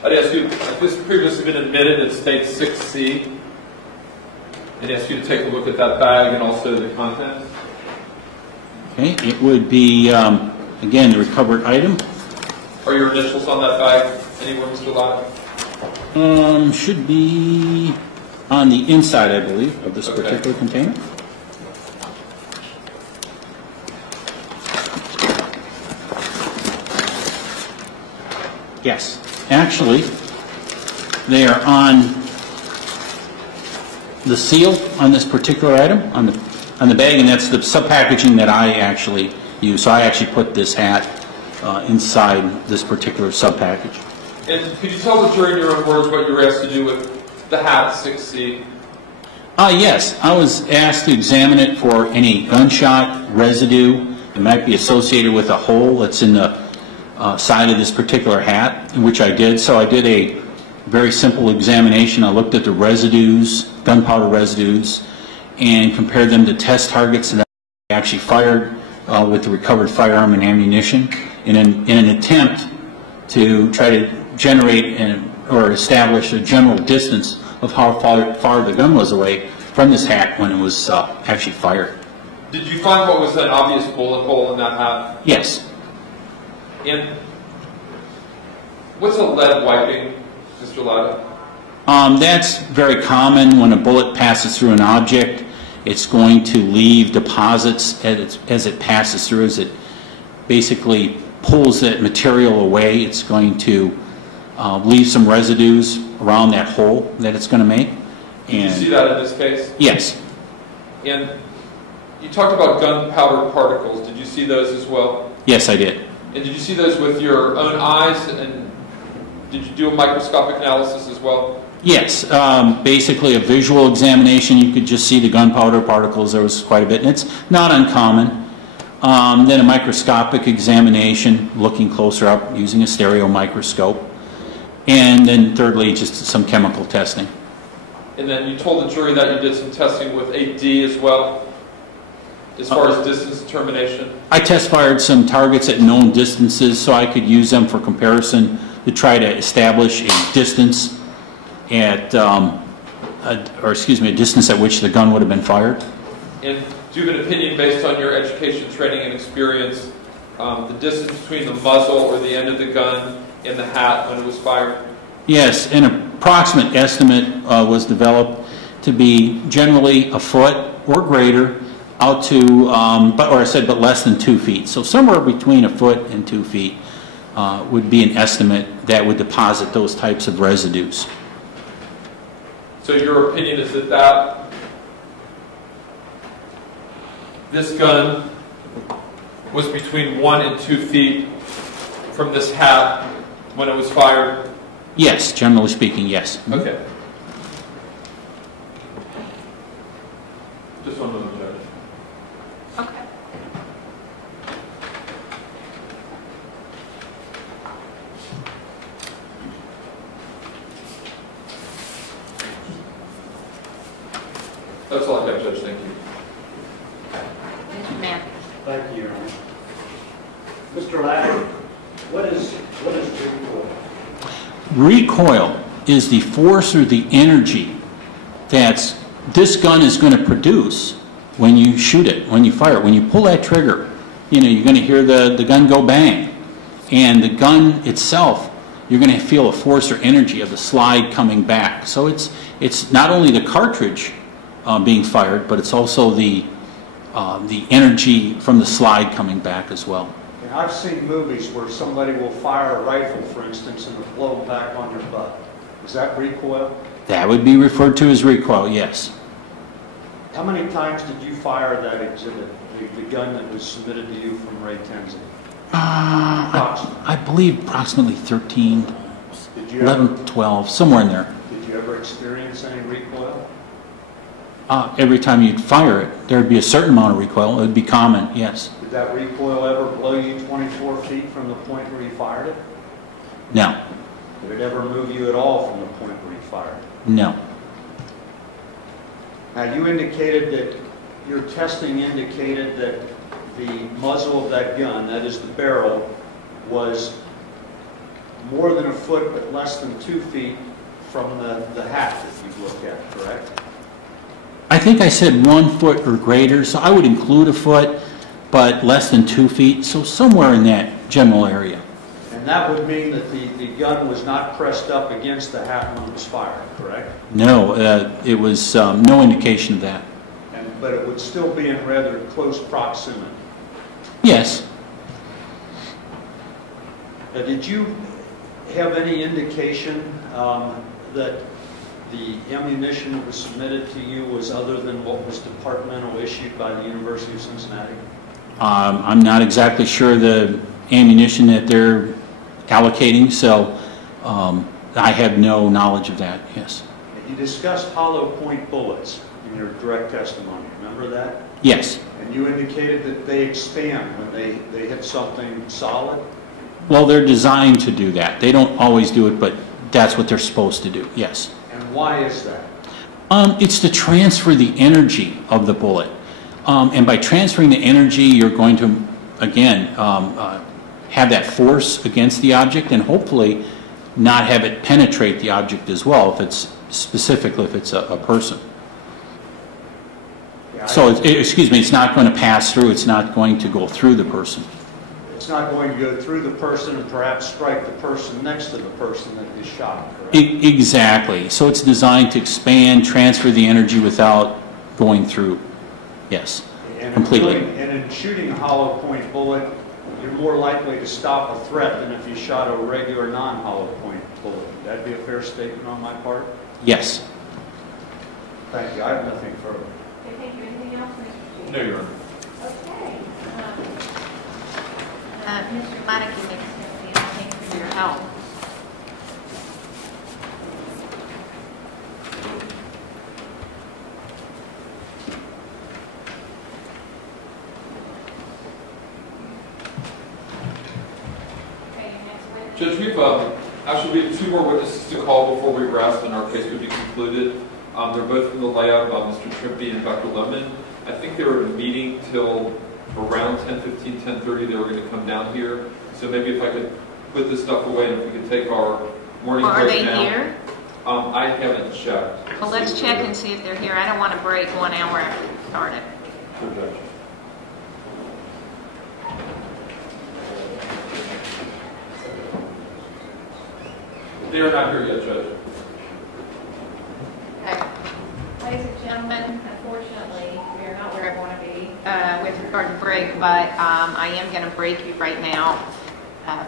I'd ask you, if this previously been admitted, it states 6C. I'd ask you to take a look at that bag and also the contents. Okay, it would be, again, the recovered item. Are your initials on that bag anywhere, Mr. Lott? Should be on the inside, I believe, of this particular container. Yes. Actually, they are on the seal on this particular item, on the bag, and that's the sub-packaging that I actually use. So I actually put this hat inside this particular sub-package. And could you tell the jury in your own words what you were asked to do with the hat 6C? Yes, I was asked to examine it for any gunshot residue that might be associated with a hole that's in the side of this particular hat, which I did. So I did a very simple examination. I looked at the residues, gunpowder residues, and compared them to test targets that I actually fired with the recovered firearm and ammunition in an attempt to try to generate or establish a general distance of how far the gun was away from this hat when it was actually fired. Did you find what was an obvious bullet hole in that hat? Yes. And what's a lead wiping, Mr. Latta? That's very common. When a bullet passes through an object, it's going to leave deposits as it passes through, as it basically pulls that material away. It's going to leave some residues around that hole that it's going to make. Did you see that in this case? Yes. And you talked about gunpowder particles. Did you see those as well? Yes, I did. And did you see those with your own eyes? And did you do a microscopic analysis as well? Yes. Basically a visual examination. You could just see the gunpowder particles. There was quite a bit, and it's not uncommon. Then a microscopic examination, looking closer up using a stereo microscope. And then thirdly, just some chemical testing. And then you told the jury that you did some testing with 8D as well, as far as distance determination? I test fired some targets at known distances so I could use them for comparison to try to establish a distance at, a distance at which the gun would have been fired. And do you have an opinion based on your education, training, and experience, the distance between the muzzle or the end of the gun and the hat when it was fired? Yes, an approximate estimate was developed to be generally a foot or greater out to, but less than 2 feet. So somewhere between a foot and 2 feet would be an estimate that would deposit those types of residues. So your opinion is that this gun was between 1 and 2 feet from this hat when it was fired? Yes, generally speaking, yes. Okay. Just one moment, Judge. Okay. That's all I have, Judge. Thank you. Mr. Matthews. Thank you, Your Honor. Mr. Latter, what is recoil? Recoil is the force or the energy that this gun is going to produce when you shoot it, when you fire it. When you pull that trigger, you're going to hear the gun go bang. And the gun itself, you're going to feel a force or energy of the slide coming back. So it's not only the cartridge being fired, but it's also the energy from the slide coming back as well. And I've seen movies where somebody will fire a rifle, for instance, and it'll blow back on your butt. Is that recoil? That would be referred to as recoil, yes. How many times did you fire that exhibit, the gun that was submitted to you from Ray Tenzing? I believe approximately 13, Did you 11, ever, 12, somewhere in there. did you ever experience any recoil? Every time you'd fire it, there'd be a certain amount of recoil. It would be common, yes. Did that recoil ever blow you 24 feet from the point where you fired it? No, Did it ever move you at all from the point where you fired it? no. Now, you indicated that your testing indicated that the muzzle of that gun, that is the barrel, was more than a foot but less than 2 feet from the hat that you looked at, correct? I think I said 1 foot or greater, so I would include a foot, but less than 2 feet, so somewhere in that general area. And that would mean that the gun was not pressed up against the hat when it was fired, correct? No, it was no indication of that. But it would still be in rather close proximity. Yes. Now, did you have any indication that the ammunition that was submitted to you was other than what was departmental issued by the University of Cincinnati? I'm not exactly sure the ammunition that they're allocating, so I have no knowledge of that, yes. You discussed hollow point bullets in your direct testimony, remember that? Yes. And you indicated that they expand when they hit something solid? Well, they're designed to do that. They don't always do it, but that's what they're supposed to do, yes. And why is that? It's to transfer the energy of the bullet. And by transferring the energy, you're going to, again, have that force against the object and hopefully not have it penetrate the object as well, if it's specifically if it's a person. Yeah, So, excuse me, it's not going to pass through, it's not going to go through the person. It's not going to go through the person and perhaps strike the person next to the person that is shot, correct? Exactly. So it's designed to expand, transfer the energy without going through. Yes, completely. And in shooting a hollow point bullet, you're more likely to stop a threat than if you shot a regular non-hollow point bullet. Would that be a fair statement on my part? Yes. Thank you. I have nothing further. Okay, thank you. Anything else, Mr. Chief? No, Your Honor. Okay. Mr. Ladeke makes me thank you for your help. Okay, your next witness. Judge, we have 2 more witnesses to call before we rest and our case would be concluded. They're both from the lab, Mr. Trimpey and Dr. Lemon. I think they were at a meeting till around 10:15, 10:30. They were going to come down here. So maybe if I could put this stuff away and if we could take our morning Are break they now. here? I haven't checked. Well, let's check and see if they're here. I don't want to break 1 hour after we started. Sure, Judge. They are not here yet, Judge. Okay. Ladies and gentlemen, unfortunately, we are not where I want to be with regard to break, but I am going to break you right now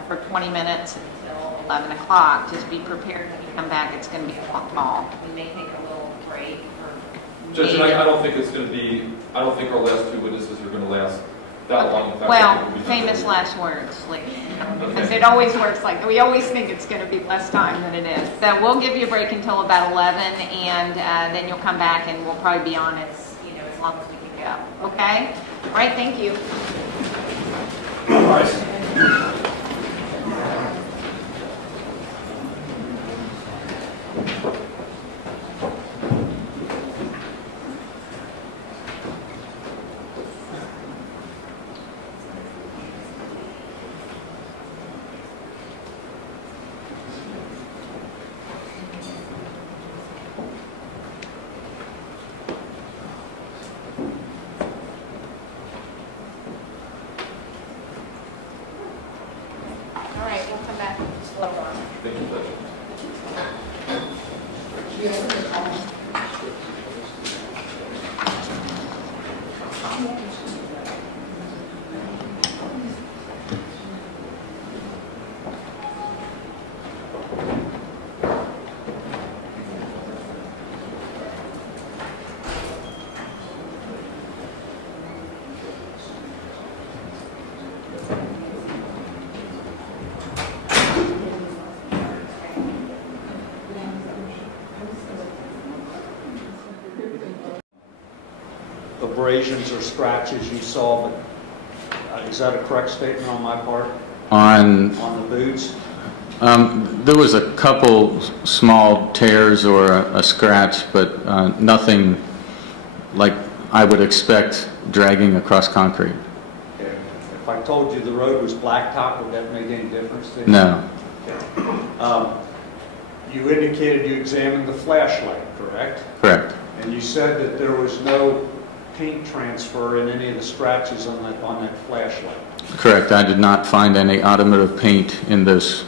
for 20 minutes until 11 o'clock. Just be prepared when you come back. It's going to be a long call. We may take a little break. Judge, and I don't think it's going to be, I don't think our last 2 witnesses are going to last that long. In fact, I think Well, we'll be done famous early. last words, because it always works like, we always think it's going to be less time than it is. So we'll give you a break until about 11, and then you'll come back and we'll probably be on as long as we can go. Okay? All right, thank you. All right, we'll come back in just a little while. Thank you, Judge. abrasions or scratches you saw, but is that a correct statement on my part? On the boots? there was a couple small tears or a scratch, but nothing like I would expect dragging across concrete. Okay. If I told you the road was blacktop, would that make any difference to you? No. Okay. You indicated you examined the flashlight, correct? Correct. And you said that there was no paint transfer in any of the scratches on that flashlight. Correct. I did not find any automotive paint in those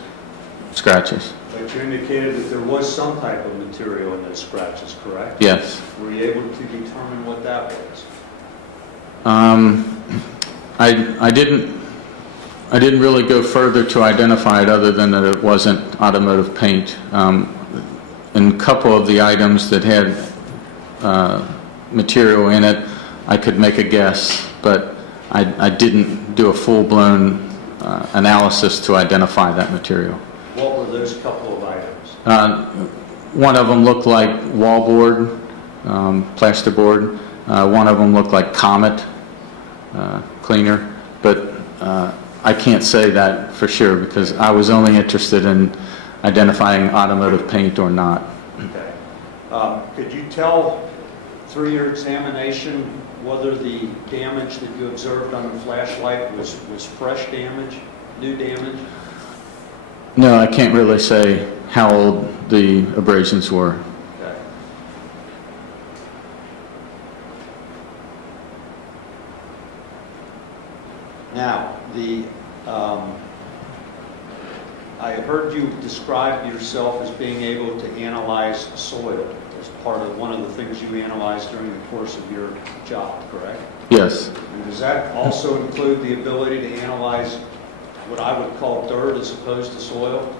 scratches. But you indicated that there was some type of material in those scratches, correct? Yes. Were you able to determine what that was? I didn't really go further to identify it other than that it wasn't automotive paint. And a couple of the items that had material in it, I could make a guess, but I didn't do a full-blown analysis to identify that material. What were those couple of items? One of them looked like wallboard, plasterboard. One of them looked like Comet cleaner, but I can't say that for sure because I was only interested in identifying automotive paint or not. Okay. Could you tell through your examination whether the damage that you observed on the flashlight was fresh damage, new damage? No, I can't really say how old the abrasions were. Okay. Now, I heard you describe yourself as being able to analyze soil as part of one of the things you analyzed during the course of your job, correct? Yes. And does that also include the ability to analyze what I would call dirt as opposed to soil?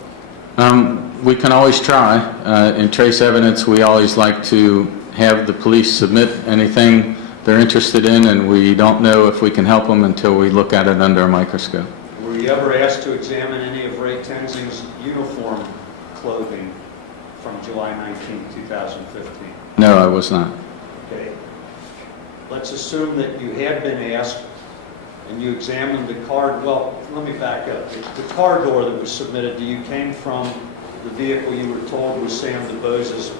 We can always try. In trace evidence, we always like to have the police submit anything they're interested in, and we don't know if we can help them until we look at it under a microscope. Were you ever asked to examine any of Ray Tenzing's uniform clothing from July 19, 2015? No, I was not. Okay. Let's assume that you had been asked and you examined the car. Well, let me back up. The car door that was submitted to you came from the vehicle you were told was Sam DeBose's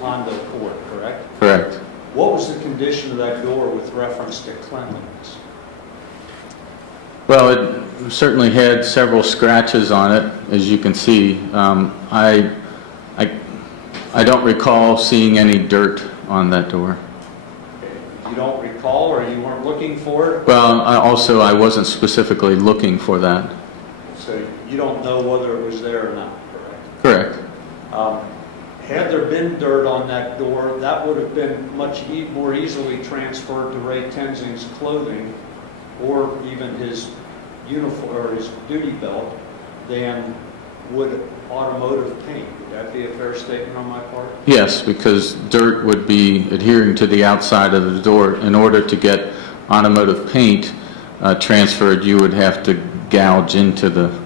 Honda Accord, correct? Correct. What was the condition of that door with reference to cleanliness? Well, it certainly had several scratches on it, as you can see. I don't recall seeing any dirt on that door. Okay. You don't recall, or you weren't looking for it? Well, I wasn't specifically looking for that. So you don't know whether it was there or not, correct? Correct. Had there been dirt on that door, that would have been much more easily transferred to Ray Tenzing's clothing or even his uniform or his duty belt than would automotive paint. Would that be a fair statement on my part? Yes, because dirt would be adhering to the outside of the door. In order to get automotive paint transferred, you would have to gouge into the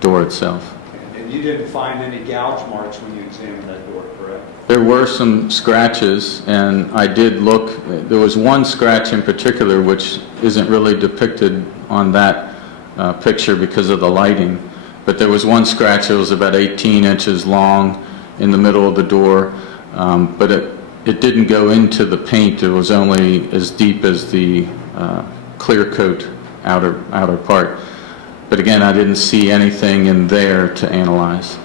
door itself. And you didn't find any gouge marks when you examined that door, correct? There were some scratches, and I did look. There was one scratch in particular which isn't really depicted on that picture because of the lighting. But there was one scratch that was about 18 inches long in the middle of the door, but it didn't go into the paint. It was only as deep as the clear coat outer part. But again, I didn't see anything in there to analyze.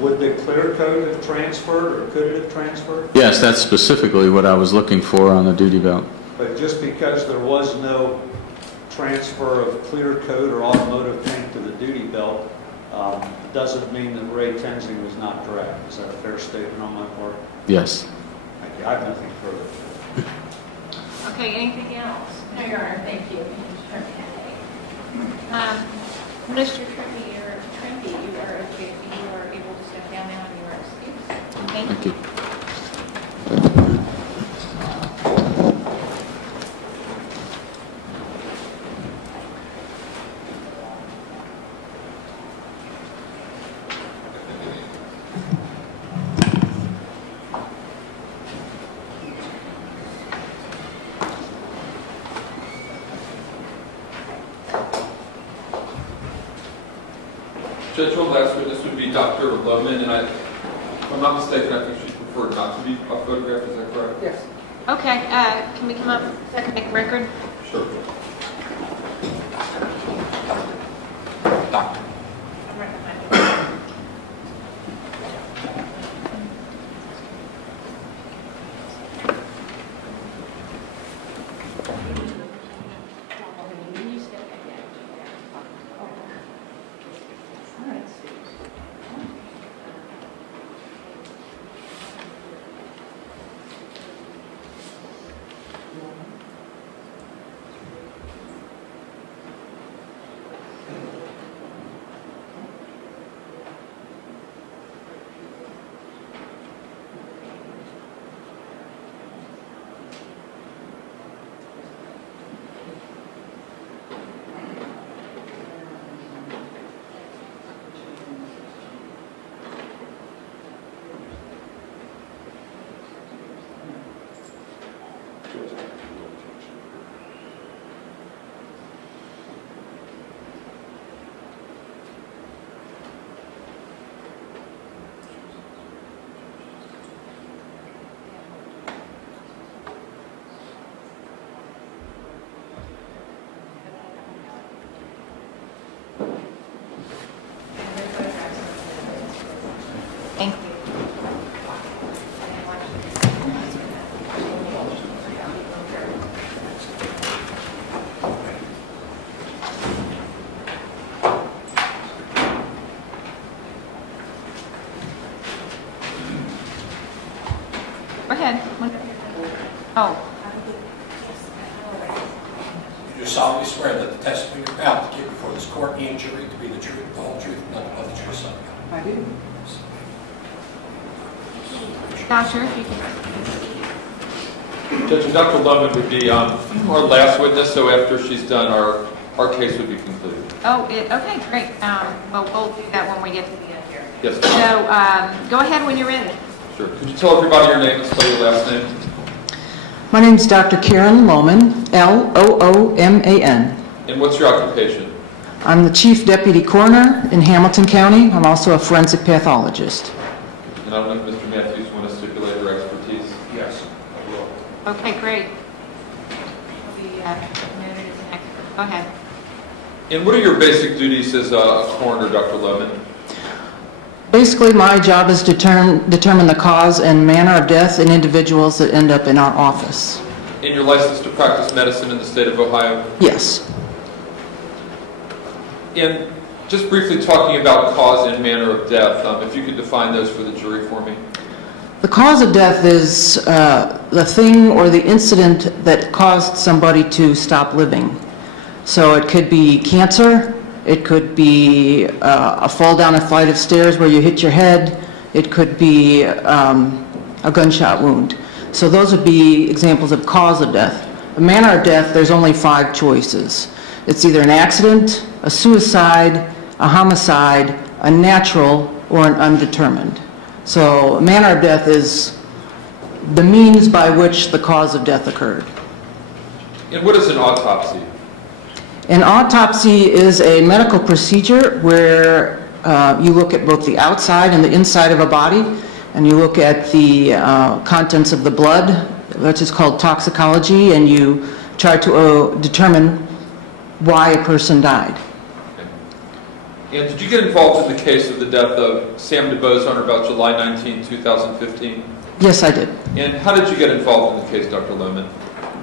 Would the clear coat have transferred, or could it have transferred? Yes, that's specifically what I was looking for on the duty belt. But just because there was no transfer of clear coat or automotive paint to the duty belt doesn't mean that Ray Tenzing was not dragged. Is that a fair statement on my part? Yes. Thank you. I have nothing further. Okay, anything else? No, Your Honor, thank you. Mr. Trimpe, you are okay. You are able to step down now and you are excused. Thank you. Thank you. Judge, our last witness would be Dr. Lohman, and if I'm not mistaken, I think she preferred not to be photographed. Is that correct? Yes. Okay, can we come up so I can make the record? Sure. Doctor. Thank you. Go ahead. Oh. You do solemnly swear that the testimony you're about to give before this court and jury to be the truth, the whole truth, and nothing but the truth, so help you God. I do. Doctor, if you can. Judge, Dr. Lohman would be our last witness, so after she's done, our case would be concluded. Oh, okay, great. Well, we'll do that when we get to the end here. Yes. So, go ahead when you're ready. Sure. Could you tell everybody your name and spell your last name? My name is Dr. Karen Lohman, L-O-O-M-A-N. And what's your occupation? I'm the Chief Deputy Coroner in Hamilton County. I'm also a forensic pathologist. And I don't know if Mr. Matthews want to stipulate her expertise. Yes, I will. Okay, great. We'll be noted as an expert. Go ahead. And what are your basic duties as a coroner, Dr. Lohman? Basically, my job is to determine the cause and manner of death in individuals that end up in our office. And you're licensed to practice medicine in the state of Ohio? Yes. And just briefly talking about cause and manner of death, if you could define those for the jury for me. The cause of death is the thing or the incident that caused somebody to stop living. So it could be cancer. It could be a fall down a flight of stairs where you hit your head. It could be a gunshot wound. So those would be examples of cause of death. The manner of death, there's only 5 choices. It's either an accident, a suicide, a homicide, a natural, or an undetermined. So manner of death is the means by which the cause of death occurred. And what is an autopsy? An autopsy is a medical procedure where you look at both the outside and the inside of a body, and you look at the contents of the blood, which is called toxicology, and you try to determine why a person died. Okay. And did you get involved in the case of the death of Sam DuBose on or about July 19, 2015? Yes, I did. And how did you get involved in the case, Dr. Lohman?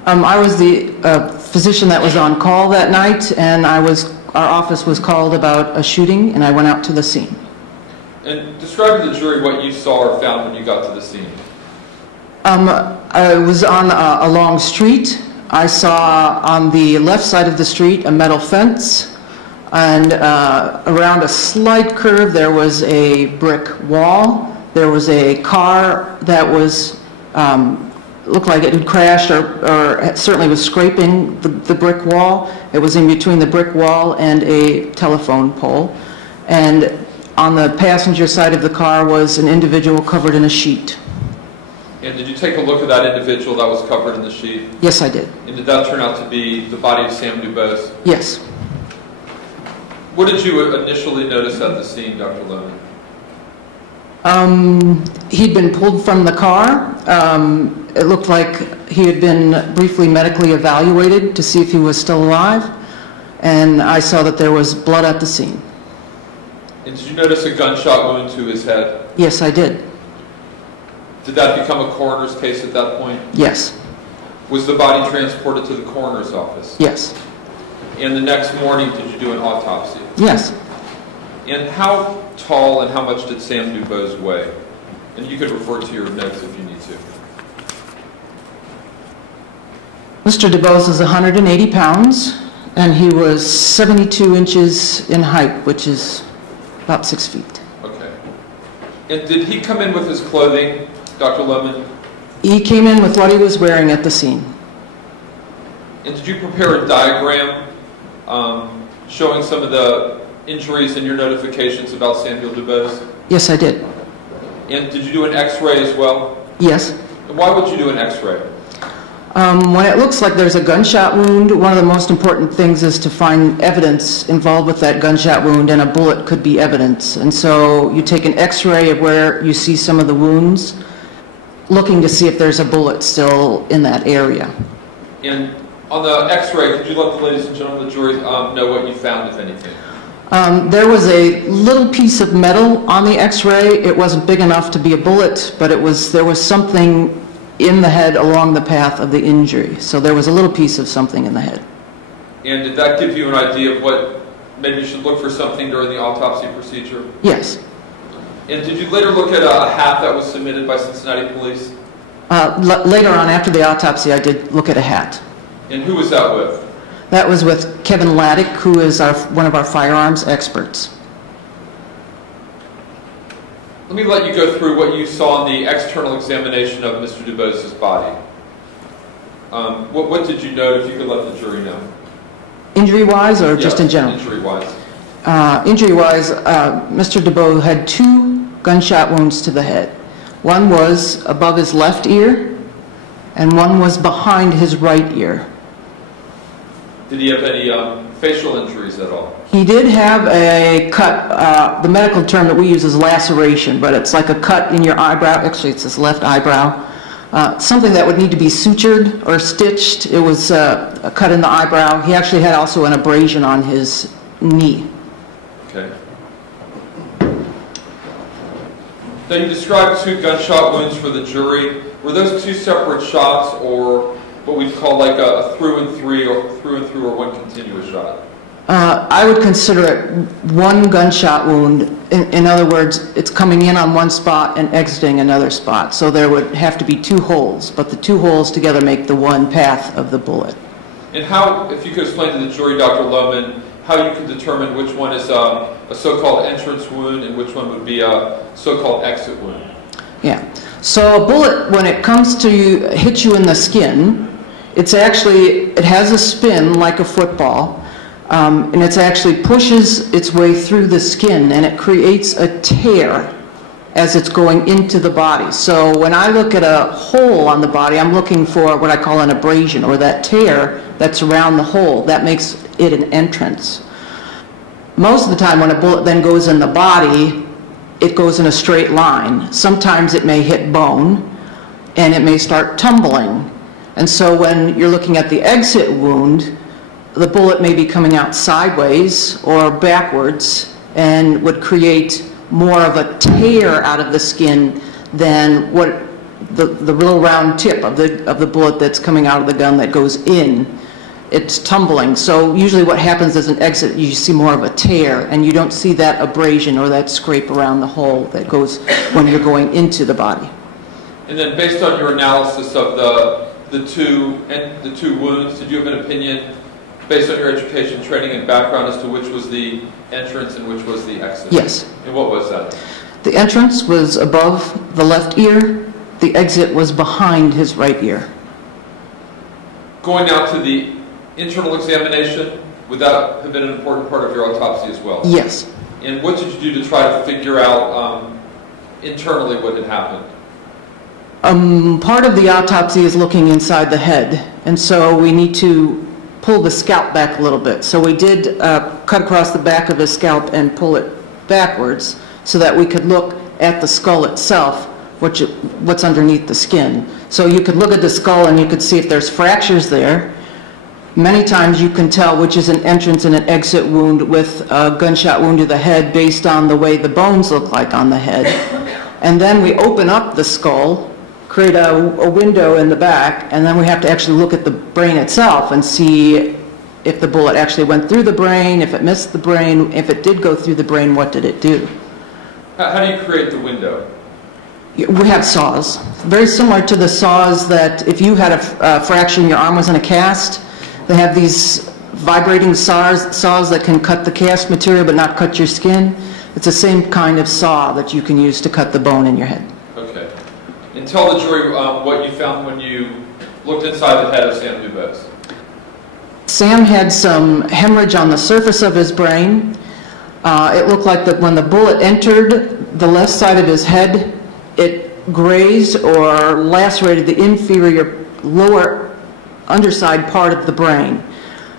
I was the physician that was on call that night, and our office was called about a shooting, and I went out to the scene. And describe to the jury what you saw or found when you got to the scene. I was on a long street. I saw on the left side of the street a metal fence, and around a slight curve there was a brick wall. There was a car that was looked like it had crashed or certainly was scraping the brick wall. It was in between the brick wall and a telephone pole. And on the passenger side of the car was an individual covered in a sheet. And did you take a look at that individual that was covered in the sheet? Yes, I did. And did that turn out to be the body of Sam DuBose? Yes. What did you initially notice at the scene, Dr. Lohman? He'd been pulled from the car. It looked like he had been briefly medically evaluated to see if he was still alive, and I saw that there was blood at the scene. And did you notice a gunshot wound to his head? Yes, I did. Did that become a coroner's case at that point? Yes. Was the body transported to the coroner's office? Yes. And the next morning, did you do an autopsy? Yes. And how tall and how much did Sam Dubose weigh? And you could refer to your notes if you need to. Mr. Dubose is 180 pounds, and he was 72 inches in height, which is about 6 feet. Okay. And did he come in with his clothing, Dr. Lohman? He came in with what he was wearing at the scene. And did you prepare a diagram showing some of the injuries in your notifications about Samuel Dubose? Yes, I did. And did you do an x-ray as well? Yes. And why would you do an x-ray? When it looks like there's a gunshot wound, one of the most important things is to find evidence involved with that gunshot wound, and a bullet could be evidence. And so you take an x-ray of where you see some of the wounds, looking to see if there's a bullet still in that area. And on the x-ray, could you let the ladies and gentlemen of the jury know what you found, if anything? There was a little piece of metal on the x-ray. It wasn't big enough to be a bullet, but there was something in the head along the path of the injury. So there was a little piece of something in the head. And did that give you an idea of what, maybe you should look for something during the autopsy procedure? Yes. And did you later look at a hat that was submitted by Cincinnati police? Later on, after the autopsy, I did look at a hat. And who was that with? That was with Kevin Laddick, who is one of our firearms experts. Let me let you go through what you saw in the external examination of Mr. Dubose's body. What did you note, if you could let the jury know? Injury-wise, or just in general? Injury-wise. Injury-wise, Mr. Dubose had 2 gunshot wounds to the head. One was above his left ear, and one was behind his right ear. Did he have any facial injuries at all? He did have a cut. The medical term that we use is laceration, but it's like a cut in your eyebrow. Actually, it's his left eyebrow. Something that would need to be sutured or stitched. It was a cut in the eyebrow. He actually had also an abrasion on his knee. Okay. Now, you described 2 gunshot wounds for the jury. Were those 2 separate shots, or what we'd call like a through and through, or one continuous shot? I would consider it one gunshot wound. In other words, it's coming in on one spot and exiting another spot. So there would have to be 2 holes, but the 2 holes together make the one path of the bullet. And how, if you could explain to the jury, Dr. Lohman, how you can determine which one is a so-called entrance wound and which one would be a so-called exit wound? Yeah. So a bullet, when it comes to hit you in the skin, it has a spin like a football. And it actually pushes its way through the skin, and it creates a tear as it's going into the body. So when I look at a hole on the body, I'm looking for what I call an abrasion, or that tear that's around the hole. That makes it an entrance. Most of the time when a bullet then goes in the body, it goes in a straight line. Sometimes it may hit bone, and it may start tumbling. And so when you're looking at the exit wound, the bullet may be coming out sideways or backwards and would create more of a tear out of the skin than what the little round tip of the bullet that's coming out of the gun that goes in. It's tumbling. So usually what happens as an exit, you see more of a tear, and you don't see that abrasion or that scrape around the hole that goes when you're going into the body. And then based on your analysis of the two wounds, did you have an opinion based on your education, training, and background as to which was the entrance and which was the exit? Yes. And what was that? The entrance was above the left ear. The exit was behind his right ear. Going now to the internal examination, would that have been an important part of your autopsy as well? Yes. And what did you do to try to figure out internally what had happened? Part of the autopsy is looking inside the head, and so we need to pull the scalp back a little bit. So we did cut across the back of his scalp and pull it backwards so that we could look at the skull itself, what's underneath the skin. So you could look at the skull and you could see if there's fractures there. Many times you can tell which is an entrance and an exit wound with a gunshot wound to the head based on the way the bones look like on the head. And then we open up the skull, create a window in the back, and then we have to actually look at the brain itself and see if the bullet actually went through the brain, if it missed the brain, if it did go through the brain, what did it do? How do you create the window? We have saws, very similar to the saws that if you had a fracture and your arm was in a cast, they have these vibrating saws that can cut the cast material but not cut your skin. It's the same kind of saw that you can use to cut the bone in your head. Okay. And tell the jury what you found when you looked inside the head of Sam Dubose. Sam had some hemorrhage on the surface of his brain. It looked like that when the bullet entered the left side of his head, it grazed or lacerated the inferior lower underside part of the brain.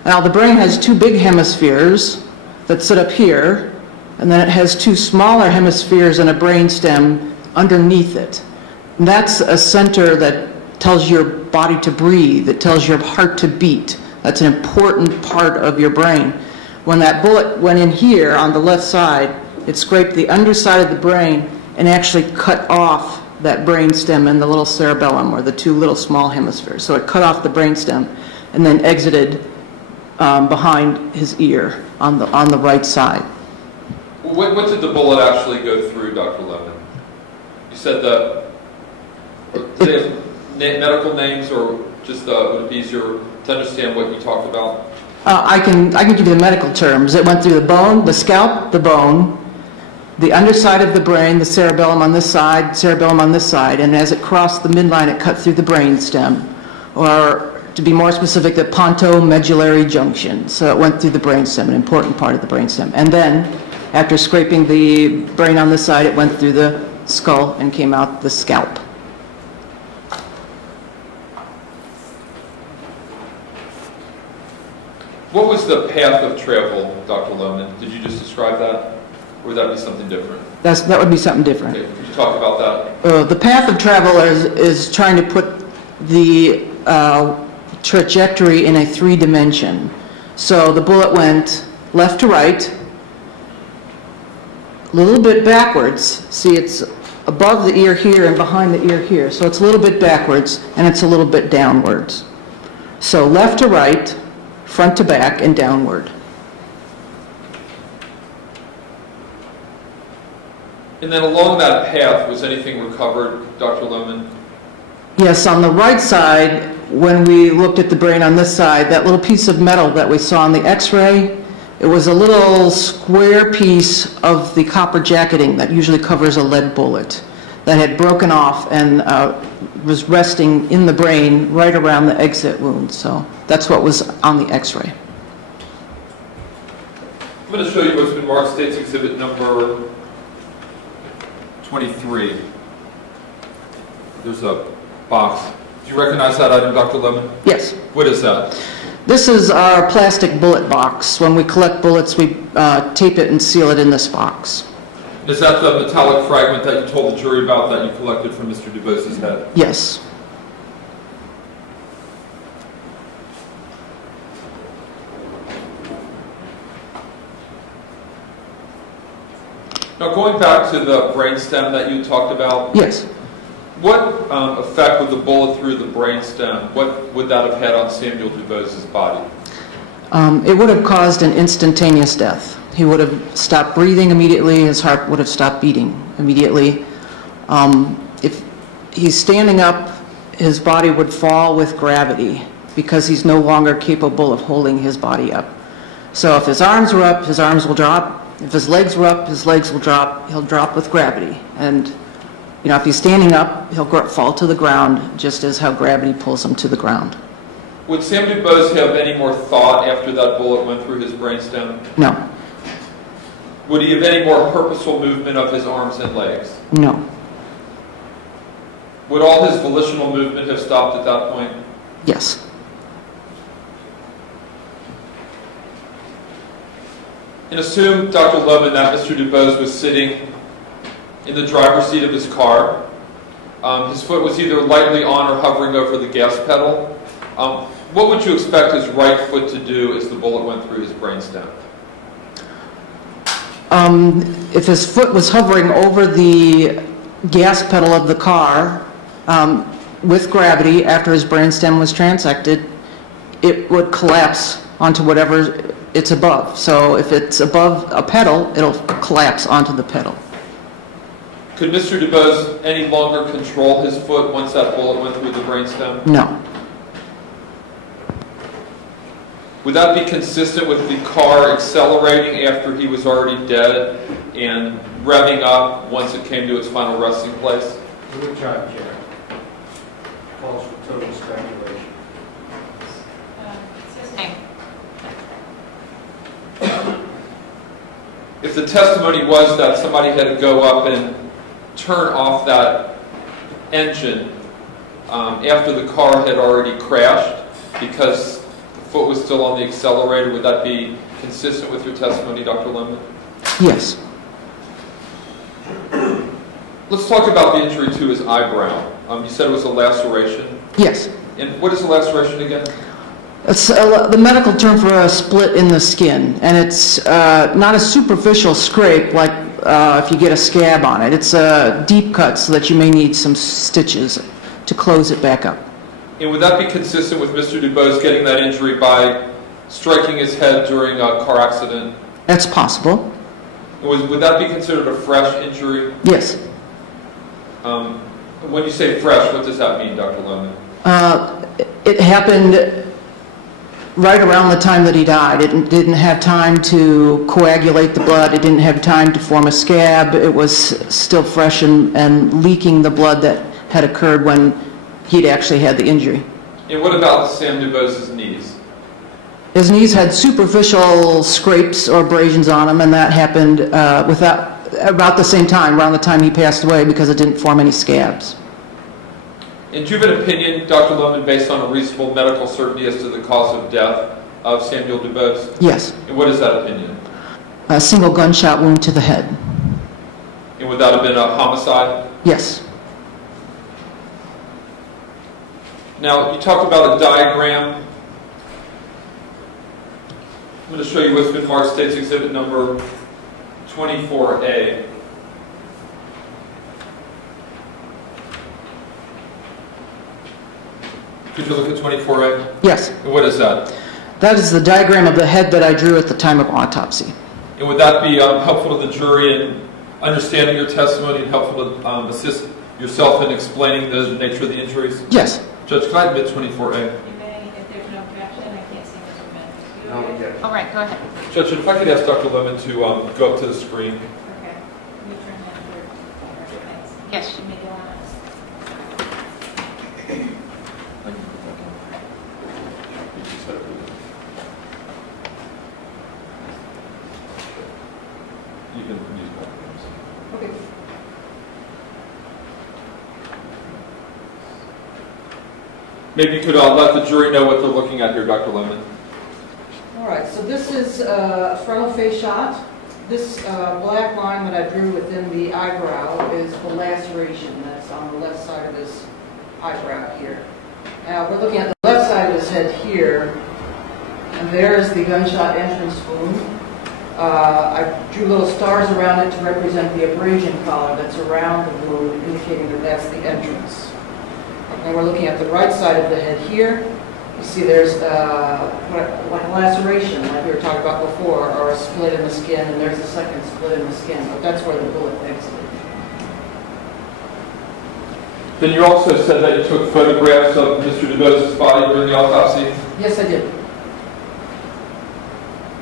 Now the brain has two big hemispheres that sit up here, and then it has two smaller hemispheres and a brainstem underneath it. And that's a center that tells your body to breathe, it tells your heart to beat. That's an important part of your brain. When that bullet went in here on the left side, it scraped the underside of the brain and actually cut off that brainstem and the little cerebellum, or the two little small hemispheres. So it cut off the brainstem and then exited behind his ear on the right side. What did the bullet actually go through, Dr. Lemon? You said do they have medical names, or just would it be easier to understand what you talked about? I can give you the medical terms. It went through the bone, the scalp, the bone, the underside of the brain, the cerebellum on this side, cerebellum on this side, and as it crossed the midline, it cut through the brainstem, or to be more specific, the pontomedullary junction. So it went through the brainstem, an important part of the brainstem. And then, after scraping the brain on this side, it went through the skull and came out the scalp. What was the path of travel, Dr. Lohman? Did you just describe that? Or would that be something different? That would be something different. Okay. Could you talk about that? The path of travel is trying to put the trajectory in a 3-dimension. So the bullet went left to right, a little bit backwards. See, it's above the ear here and behind the ear here. So it's a little bit backwards and it's a little bit downwards. So left to right, front to back, and downward. And then along that path, was anything recovered, Dr. Lohman? Yes, on the right side, when we looked at the brain on this side, that little piece of metal that we saw on the x-ray, it was a little square piece of the copper jacketing that usually covers a lead bullet that had broken off and was resting in the brain right around the exit wound. So that's what was on the x-ray. I'm going to show you what's been marked State's Exhibit number 23. There's a box. Do you recognize that item, Dr. Lohman? Yes. What is that? This is our plastic bullet box. When we collect bullets, we tape it and seal it in this box. Is that the metallic fragment that you told the jury about that you collected from Mr. Dubose's head? Yes. Now, going back to the brainstem that you talked about. Yes. What effect with the bullet through the brainstem, what would that have had on Samuel Dubose's body? It would have caused an instantaneous death. He would have stopped breathing immediately. His heart would have stopped beating immediately. If he's standing up, his body would fall with gravity because he's no longer capable of holding his body up. So if his arms were up, his arms will drop. If his legs were up, his legs will drop. He'll drop with gravity. And you know, if he's standing up, he'll fall to the ground, just as how gravity pulls him to the ground. Would Sam Dubose have any more thought after that bullet went through his brainstem? No. Would he have any more purposeful movement of his arms and legs? No. Would all his volitional movement have stopped at that point? Yes. And assume, Dr. Lohman, that Mr. Dubose was sitting in the driver's seat of his car. His foot was either lightly on or hovering over the gas pedal. What would you expect his right foot to do as the bullet went through his brainstem? If his foot was hovering over the gas pedal of the car with gravity after his brainstem was transected, it would collapse onto whatever it's above. So if it's above a pedal, it'll collapse onto the pedal. Could Mr. Dubose any longer control his foot once that bullet went through the brainstem? No. Would that be consistent with the car accelerating after he was already dead and revving up once it came to its final resting place? Good job, Chair. Calls for total speculation. Sustained. If the testimony was that somebody had to go up and turn off that engine after the car had already crashed because the foot was still on the accelerator, would that be consistent with your testimony, Dr. Lohman? Yes. Let's talk about the injury to his eyebrow. You said it was a laceration. Yes. And what is a laceration again? It's the medical term for a split in the skin, and it's not a superficial scrape like if you get a scab on it. It's a deep cut so that you may need some stitches to close it back up. And would that be consistent with Mr. Dubose getting that injury by striking his head during a car accident? That's possible. Would that be considered a fresh injury? Yes. When you say fresh, what does that mean, Dr. Lohman? It happened right around the time that he died. It didn't have time to coagulate the blood. It didn't have time to form a scab. It was still fresh and leaking the blood that had occurred when he'd actually had the injury. And what about Sam Dubose's knees? His knees had superficial scrapes or abrasions on them, and that happened about the same time, around the time he passed away, because it didn't form any scabs. And do you have an opinion, Dr. Lohman, based on a reasonable medical certainty as to the cause of death of Samuel Dubose? Yes. And what is that opinion? A single gunshot wound to the head. And would that have been a homicide? Yes. Now, you talked about a diagram. I'm going to show you what's been marked State's Exhibit number 24A. Could you look at 24A? Yes. And what is that? That is the diagram of the head that I drew at the time of autopsy. And would that be helpful to the jury in understanding your testimony and helpful to assist yourself in explaining the nature of the injuries? Yes. Judge, can I admit 24A? You may, if there's no objection, I can't see Mr. Mendes. No objection. All right, go ahead. Judge, if I could ask Dr. Lohman to go up to the screen. Okay. You turn that for yes, you may go on. You can use my Okay. Maybe you could let the jury know what they're looking at here, Dr. Lohman. All right, so this is a frontal face shot. This black line that I drew within the eyebrow is the laceration that's on the left side of his eyebrow here. Now, we're looking at the left side of his head here, and there's the gunshot entrance wound. I drew little stars around it to represent the abrasion collar that's around the wound, indicating that that's the entrance. And we're looking at the right side of the head here. You see there's like a laceration, like we were talking about before, or a split in the skin, and there's a second split in the skin, but that's where the bullet exited. Then you also said that you took photographs of Mr. Dubose's body during the autopsy? Yes, I did.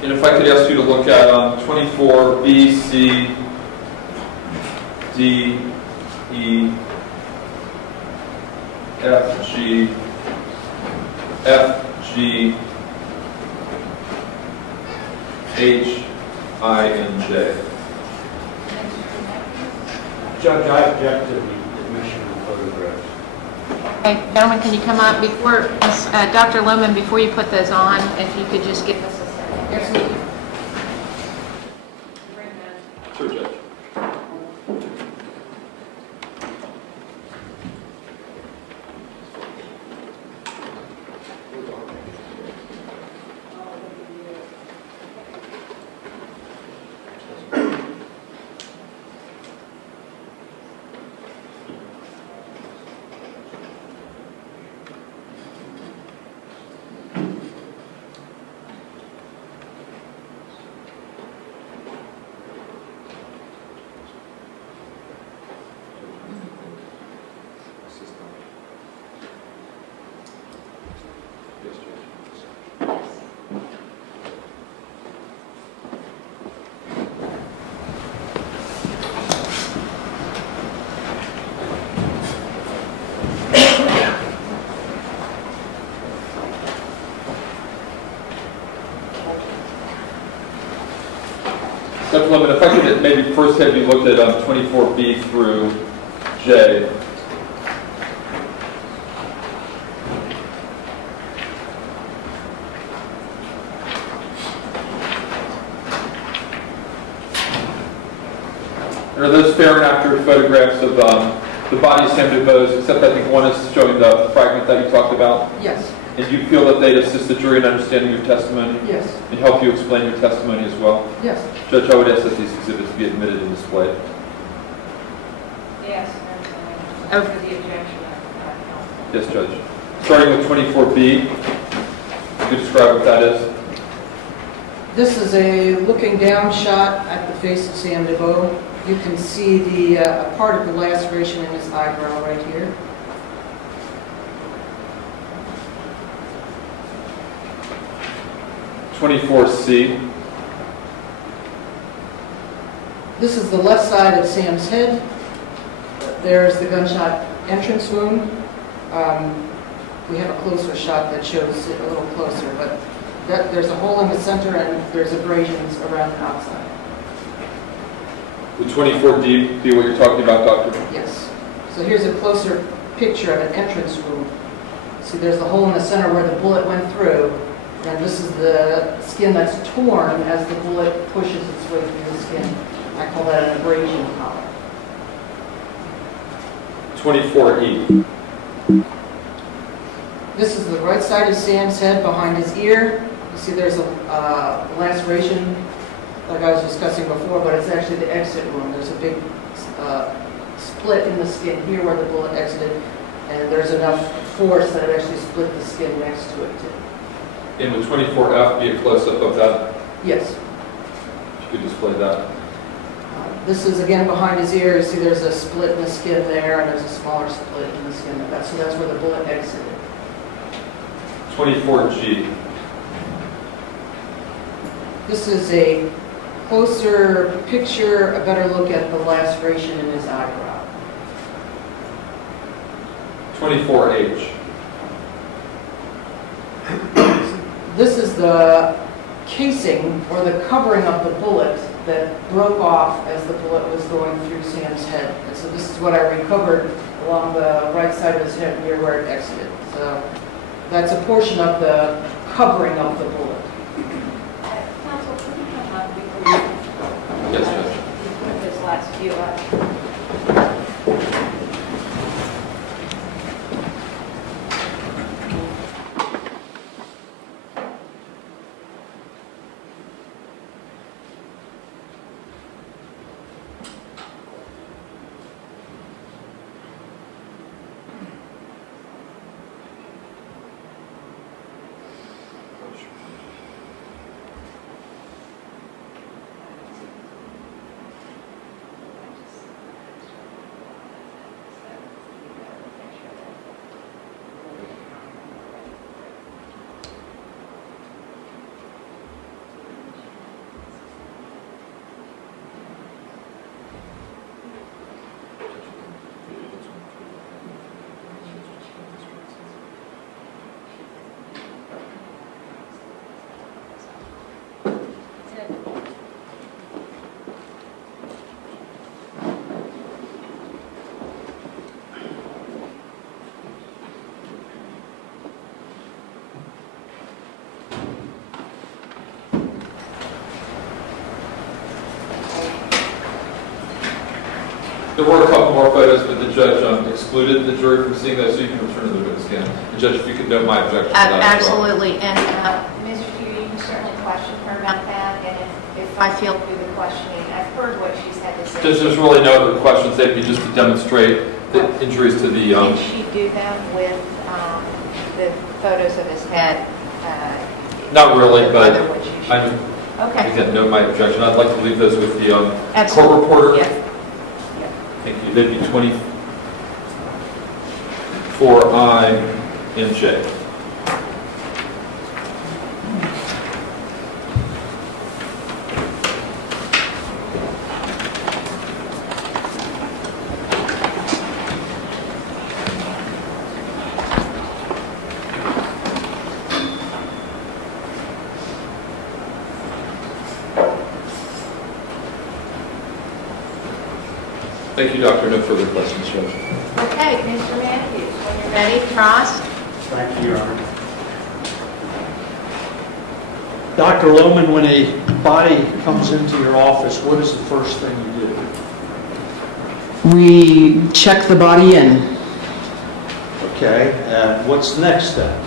And if I could ask you to look at 24B, C, D, E, F, G, H, I, and J. Judge, I object to the admission of photographs. Okay, gentlemen, can you come up before, Dr. Lohman, before you put those on, if you could just give us a second. Absolutely. Dr. Lemon, if I could maybe first have you looked at 24B through J. Are those fair and accurate photographs of the body of Sam DuBose, except I think one is showing the fragment that you talked about? Yes. And you feel that they'd assist the jury in understanding your testimony? Yes. And help you explain your testimony as well? Yes. Judge, I would ask that these exhibits be admitted and displayed. Yes. Over the objection. Yes, Judge. Starting with 24B, could you describe what that is? This is a looking down shot at the face of Sam DuBose. You can see the part of the laceration in his eyebrow right here. (24C). This is the left side of Sam's head. There's the gunshot entrance wound. We have a closer shot that shows it a little closer, but there's a hole in the center and there's abrasions around the outside. Would 24D be what you're talking about, Doctor? Yes. So here's a closer picture of an entrance wound. See, there's the hole in the center where the bullet went through, and this is the skin that's torn as the bullet pushes its way through the skin. I call that an abrasion collar. 24E. This is the right side of Sam's head behind his ear. You see there's a laceration like I was discussing before, but it's actually the exit wound. There's a big split in the skin here where the bullet exited, and there's enough force that it actually split the skin next to it too. And would 24F be a close-up of that? Yes. If you could display that. This is again behind his ear. You see there's a split in the skin there, and there's a smaller split in the skin. So that's where the bullet exited. 24G. This is a closer picture, a better look at the laceration in his eyebrow. 24H. This is the casing or the covering of the bullet that broke off as the bullet was going through Sam's head. And so this is what I recovered along the right side of his head near where it exited. So that's a portion of the covering of the bullet. Counsel, can you come up before you Yes, Judge. put this last few up? There were a couple more photos, but the judge excluded the jury from seeing those, so you can return to the witness again. And Judge, if you could note my objection to that as well. Absolutely. And Mr. Hugh, you can certainly question her about that. And if I feel through the questioning, I've heard what she's had to say. Judge, there's really no other questions. They'd be just to demonstrate the injuries to the... Did she do that with the photos of his head? Not really, but Okay. again, note my objection. I'd like to leave those with the court Absolutely. reporter. Yes. Thank you. They'd be 24I and J. Thank you, Doctor. No further questions, Judge. Okay, Mr. Matthews, when you're ready, cross. Thank you, Your Honor. Dr. Lohman, when a body comes into your office, what is the first thing you do? We check the body in. Okay, what's the next step?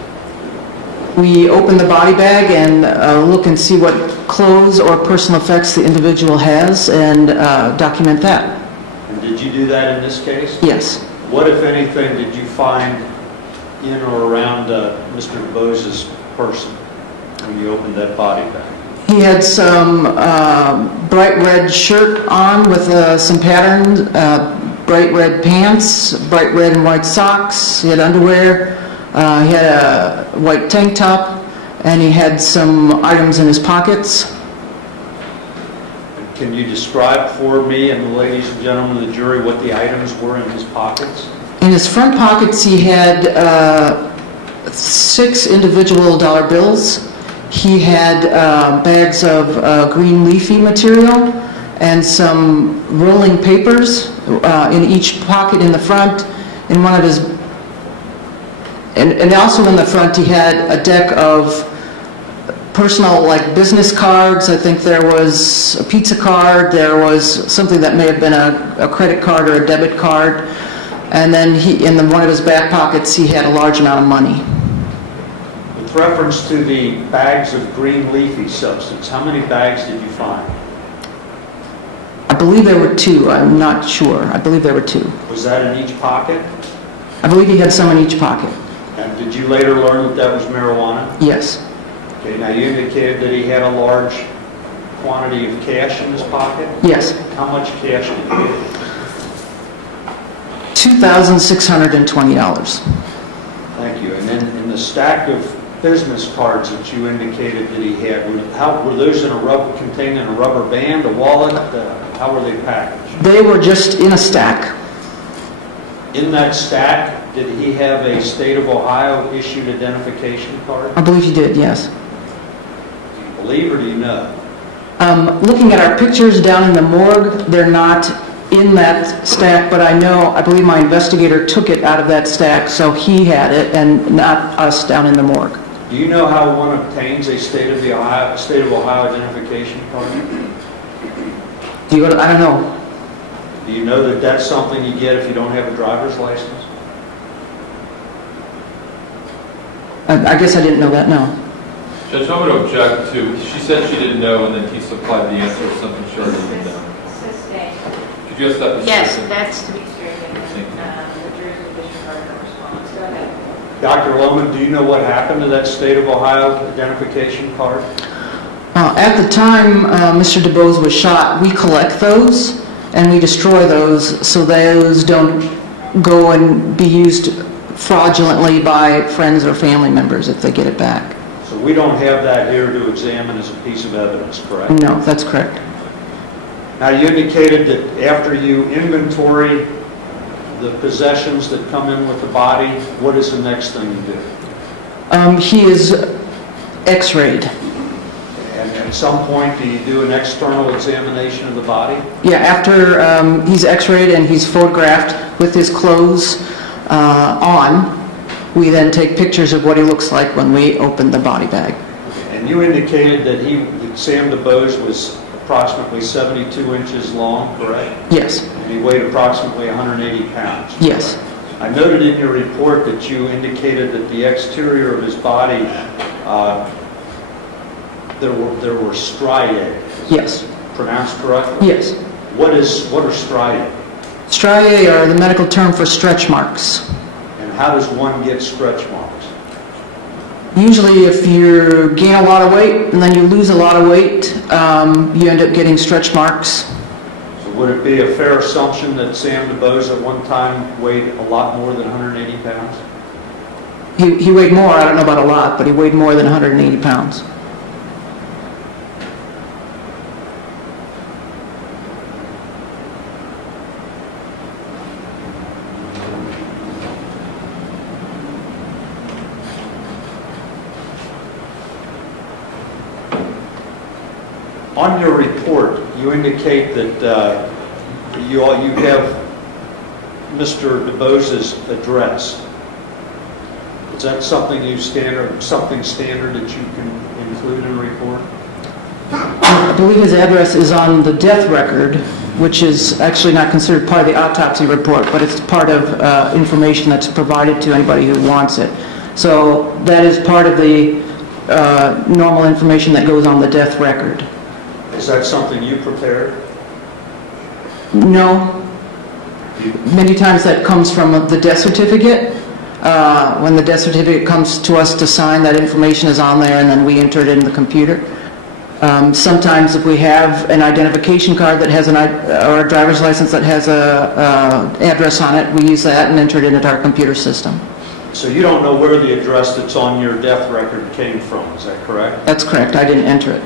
We open the body bag and look and see what clothes or personal effects the individual has and document that. And did you do that in this case? Yes. What, if anything, did you find in or around Mr. DeBose's person when you opened that body bag? He had some bright red shirt on with some patterns, bright red pants, bright red and white socks. He had underwear. He had a white tank top, and he had some items in his pockets. Can you describe for me and the ladies and gentlemen of the jury what the items were in his pockets? In his front pockets, he had 6 individual dollar bills. He had bags of green leafy material and some rolling papers in each pocket in the front. In one of his, and also in the front, he had a deck of personal, like, business cards. I think there was a pizza card. There was something that may have been a credit card or a debit card. And then in one of his back pockets, he had a large amount of money. With reference to the bags of green leafy substance, how many bags did you find? I believe there were 2. I'm not sure. I believe there were 2. Was that in each pocket? I believe he had some in each pocket. And did you later learn that that was marijuana? Yes. Okay, now you indicated that he had a large quantity of cash in his pocket? Yes. How much cash did he have? $2,620. Thank you. And then in the stack of business cards that you indicated that he had, were those contained in a rubber band, a wallet? How were they packaged? They were just in a stack. In that stack, did he have a state of Ohio issued identification card? I believe he did, yes. Do you believe or do you know? Looking at our pictures down in the morgue, they're not in that stack, but I believe my investigator took it out of that stack, so he had it and not us down in the morgue. Do you know how one obtains a state of Ohio identification card? I don't know. Do you know that that's something you get if you don't have a driver's license? I guess I didn't know that, no. Judge, I'm going to object to, she said she didn't know, and then he supplied the answer to something she already didn't know. Could you ask that, Mr. Yes, Griffin? that's to be stricken. The jury's disregarded the response. Go ahead. Dr. Lohman, do you know what happened to that state of Ohio identification card? At the time Mr. DeBose was shot, we collect those and we destroy those so those don't go and be used fraudulently by friends or family members if they get it back. So we don't have that here to examine as a piece of evidence, correct? No, that's correct. Now, you indicated that after you inventory the possessions that come in with the body, what is the next thing you do? He is x-rayed. And at some point, do you do an external examination of the body? Yeah, after he's x-rayed and he's photographed with his clothes on, we then take pictures of what he looks like when we open the body bag. And you indicated that Sam DeBose was approximately 72 inches long, correct? Yes. And he weighed approximately 180 pounds. Yes. I noted in your report that you indicated that the exterior of his body, there were striae. Yes. Pronounced correctly? Yes. What are striae? Striae are the medical term for stretch marks. And how does one get stretch marks? Usually if you gain a lot of weight and then you lose a lot of weight, you end up getting stretch marks. So would it be a fair assumption that Sam DeBose at one time weighed a lot more than 180 pounds? He weighed more, I don't know about a lot, but he weighed more than 180 pounds. On your report, you indicate that you have Mr. DeBose's address. Is that something standard that you can include in a report? I believe his address is on the death record, which is actually not considered part of the autopsy report, but it's part of information that's provided to anybody who wants it. So that is part of the normal information that goes on the death record. Is that something you prepared? No. Many times that comes from the death certificate. When the death certificate comes to us to sign, that information is on there and then we enter it in the computer. Sometimes if we have an identification card that has or a driver's license that has a address on it, we use that and enter it into our computer system. So you don't know where the address that's on your death record came from, is that correct? That's correct. I didn't enter it.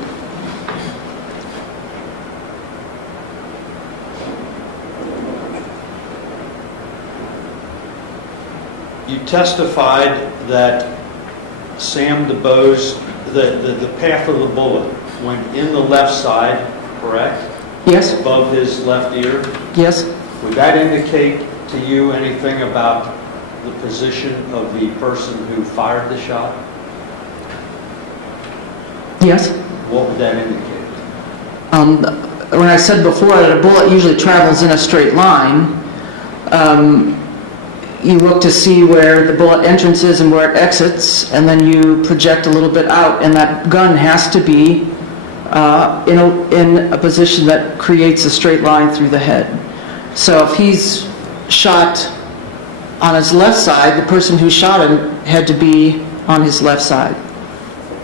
You testified that Sam DeBose, the path of the bullet went in the left side, correct? Yes. Above his left ear? Yes. Would that indicate to you anything about the position of the person who fired the shot? Yes. What would that indicate? When I said before that a bullet usually travels in a straight line, you look to see where the bullet entrance is and where it exits, and then you project a little bit out, and that gun has to be in a position that creates a straight line through the head. So if he's shot on his left side, the person who shot him had to be on his left side.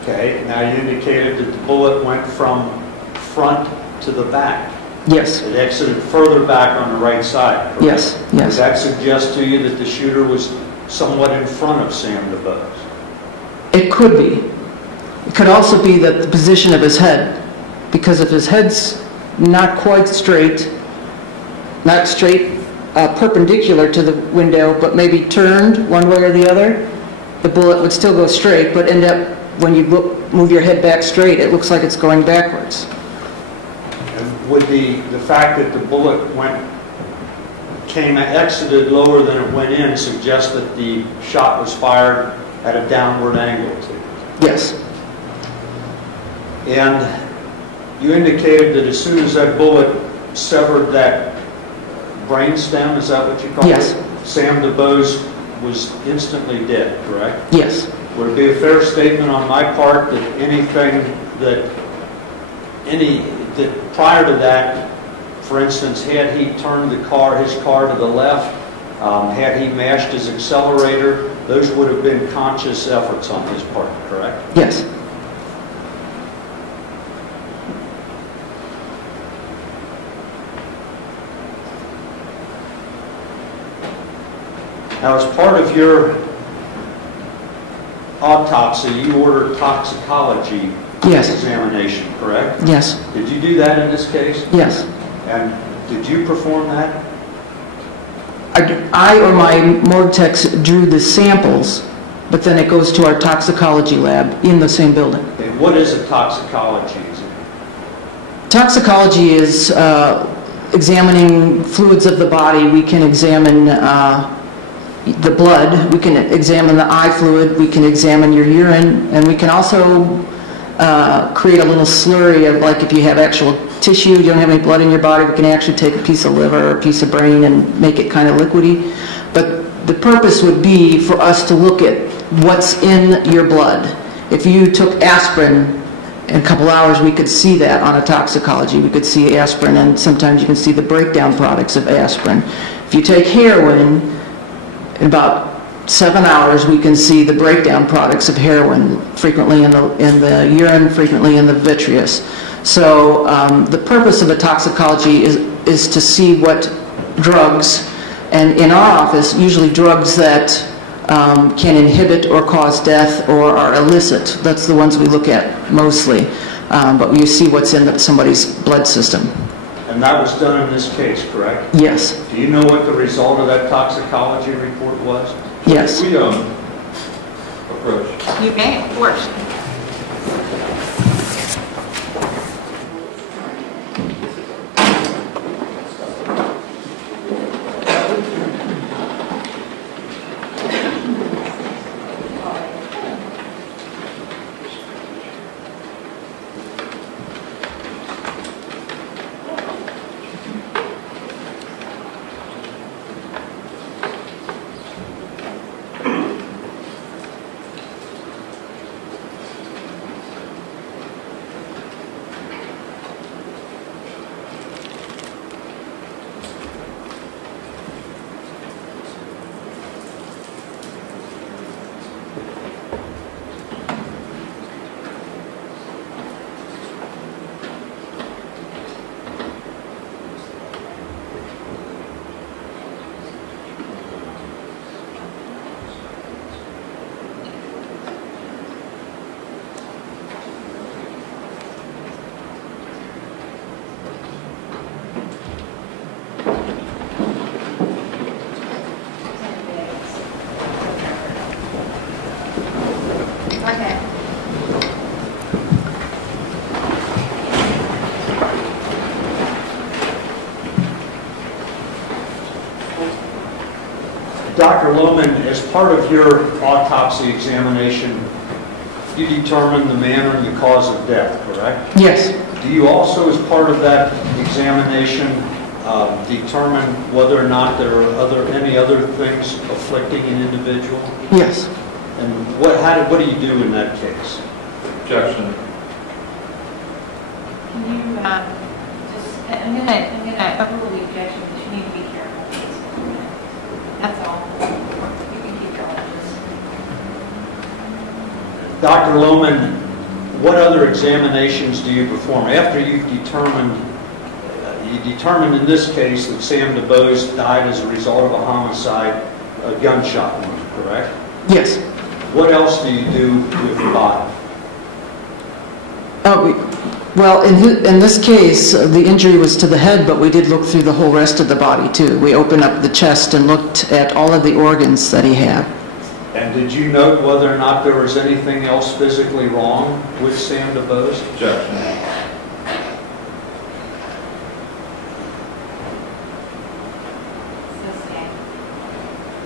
Okay, now you indicated that the bullet went from front to the back. Yes. It exited further back on the right side, correct? Yes, yes. Does that suggest to you that the shooter was somewhat in front of Sam DeBose? It could be. It could also be that the position of his head, because if his head's not quite straight, not straight perpendicular to the window, but maybe turned one way or the other, the bullet would still go straight, but end up, when you move your head back straight, it looks like it's going backwards. And would the fact that the bullet exited lower than it went in suggest that the shot was fired at a downward angle to it? Yes. And you indicated that as soon as that bullet severed that brainstem, is that what you call Yes. it? Sam DeBose was instantly dead, correct? Yes. Would it be a fair statement on my part that prior to that, for instance, had he turned his car to the left, had he mashed his accelerator, those would have been conscious efforts on his part, correct? Yes. Now, as part of your autopsy, you ordered toxicology Yes. examination, correct? Yes. Did you do that in this case? Yes. And did you perform that? I or my morgue techs drew the samples, but then it goes to our toxicology lab in the same building. Okay, what is a toxicology exam? Toxicology is examining fluids of the body. We can examine the blood, we can examine the eye fluid, we can examine your urine, and we can also create a little slurry of, like, if you have actual tissue, you don't have any blood in your body, we can actually take a piece of liver or a piece of brain and make it kind of liquidy. But the purpose would be for us to look at what's in your blood. If you took aspirin in a couple hours, we could see that on a toxicology. We could see aspirin, and sometimes you can see the breakdown products of aspirin. If you take heroin, in about 7 hours, we can see the breakdown products of heroin, frequently in the urine, frequently in the vitreous. So the purpose of a toxicology is to see what drugs, and in our office, usually drugs that can inhibit or cause death or are illicit. That's the ones we look at mostly. But we see what's in somebody's blood system. And that was done in this case, correct? Yes. Do you know what the result of that toxicology report was? Yes. We approach. You may, of course. Dr. Lohman, as part of your autopsy examination, you determined the manner and the cause of death, correct? Yes. Do you also, as part of that examination, determine whether or not there are any other things afflicting an individual? Yes. And what do you do in that case? Objection. Can you just, I'm gonna overrule the objection, but you need to be careful, please. That's all. You can keep going. Dr. Lohman, what other examinations do you perform after you've determined, in this case that Sam DuBose died as a result of a homicide, a gunshot wound, correct? Yes. What else do you do with the body? Well, in this case, the injury was to the head, but we did look through the whole rest of the body, too. We opened up the chest and looked at all of the organs that he had. And did you note whether or not there was anything else physically wrong with Sam DuBose? Objection.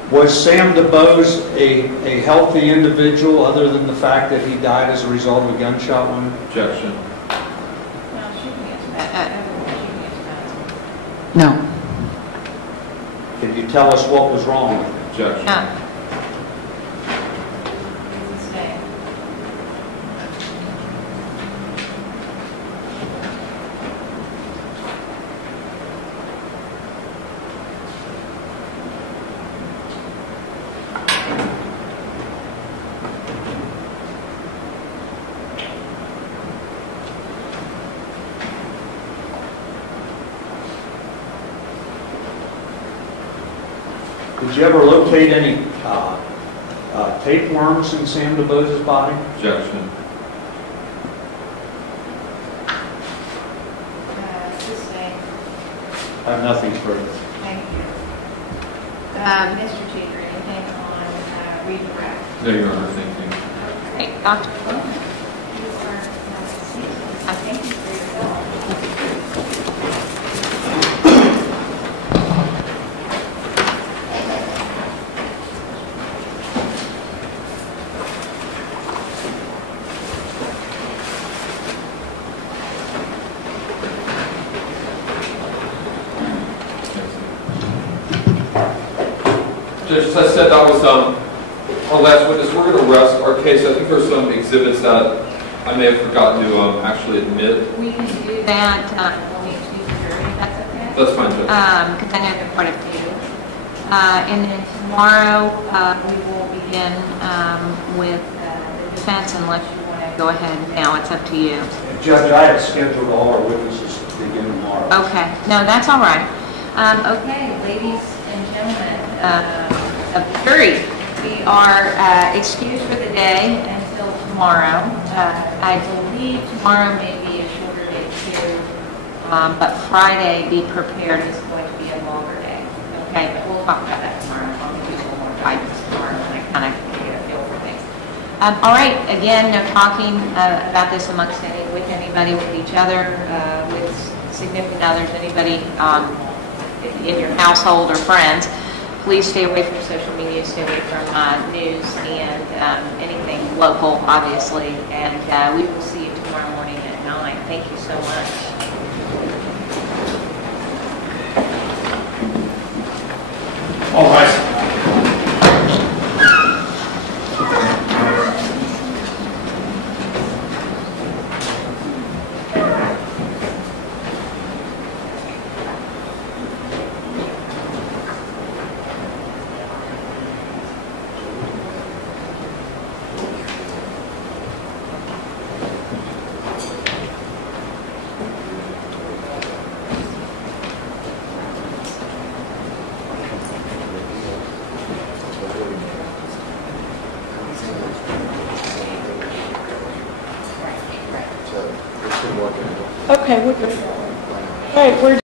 Was Sam DuBose a healthy individual other than the fact that he died as a result of a gunshot wound? Objection. No, she can answer that. No. Can you tell us what was wrong with him? Objection. No. Did you ever locate any tapeworms in Sam DuBose's body? Objection. I have nothing further. Thank you. Mr. Cheever, anything on redirect? No, Your Honor, thank you. Okay, Dr. Coleman, you are I thank you for your help. Judge, as I said, that was our last witness. We're going to rest our case. I think there's some exhibits that I may have forgotten to actually admit. We can do that when we choose the jury, if that's okay? That's fine, Judge. Because I know there are quite a few. And then tomorrow we will begin with the defense unless you want to go ahead now. It's up to you. Judge, I have scheduled all our witnesses to begin tomorrow. Okay. No, that's all right. Okay, ladies and gentlemen of the jury, we are excused for the day until tomorrow. I believe tomorrow may be a shorter day too, but Friday, be prepared, is going to be a longer day. Okay, but we'll talk about that tomorrow. I'll give you a little more guidance tomorrow when I kind of get a feel for things. All right, again, no talking about this with anybody, with each other, with significant others, anybody in your household or friends. Please stay away from social media, stay away from news and anything local, obviously. And we will see you tomorrow morning at 9. Thank you so much. All right. Okay, we're good. All right, we're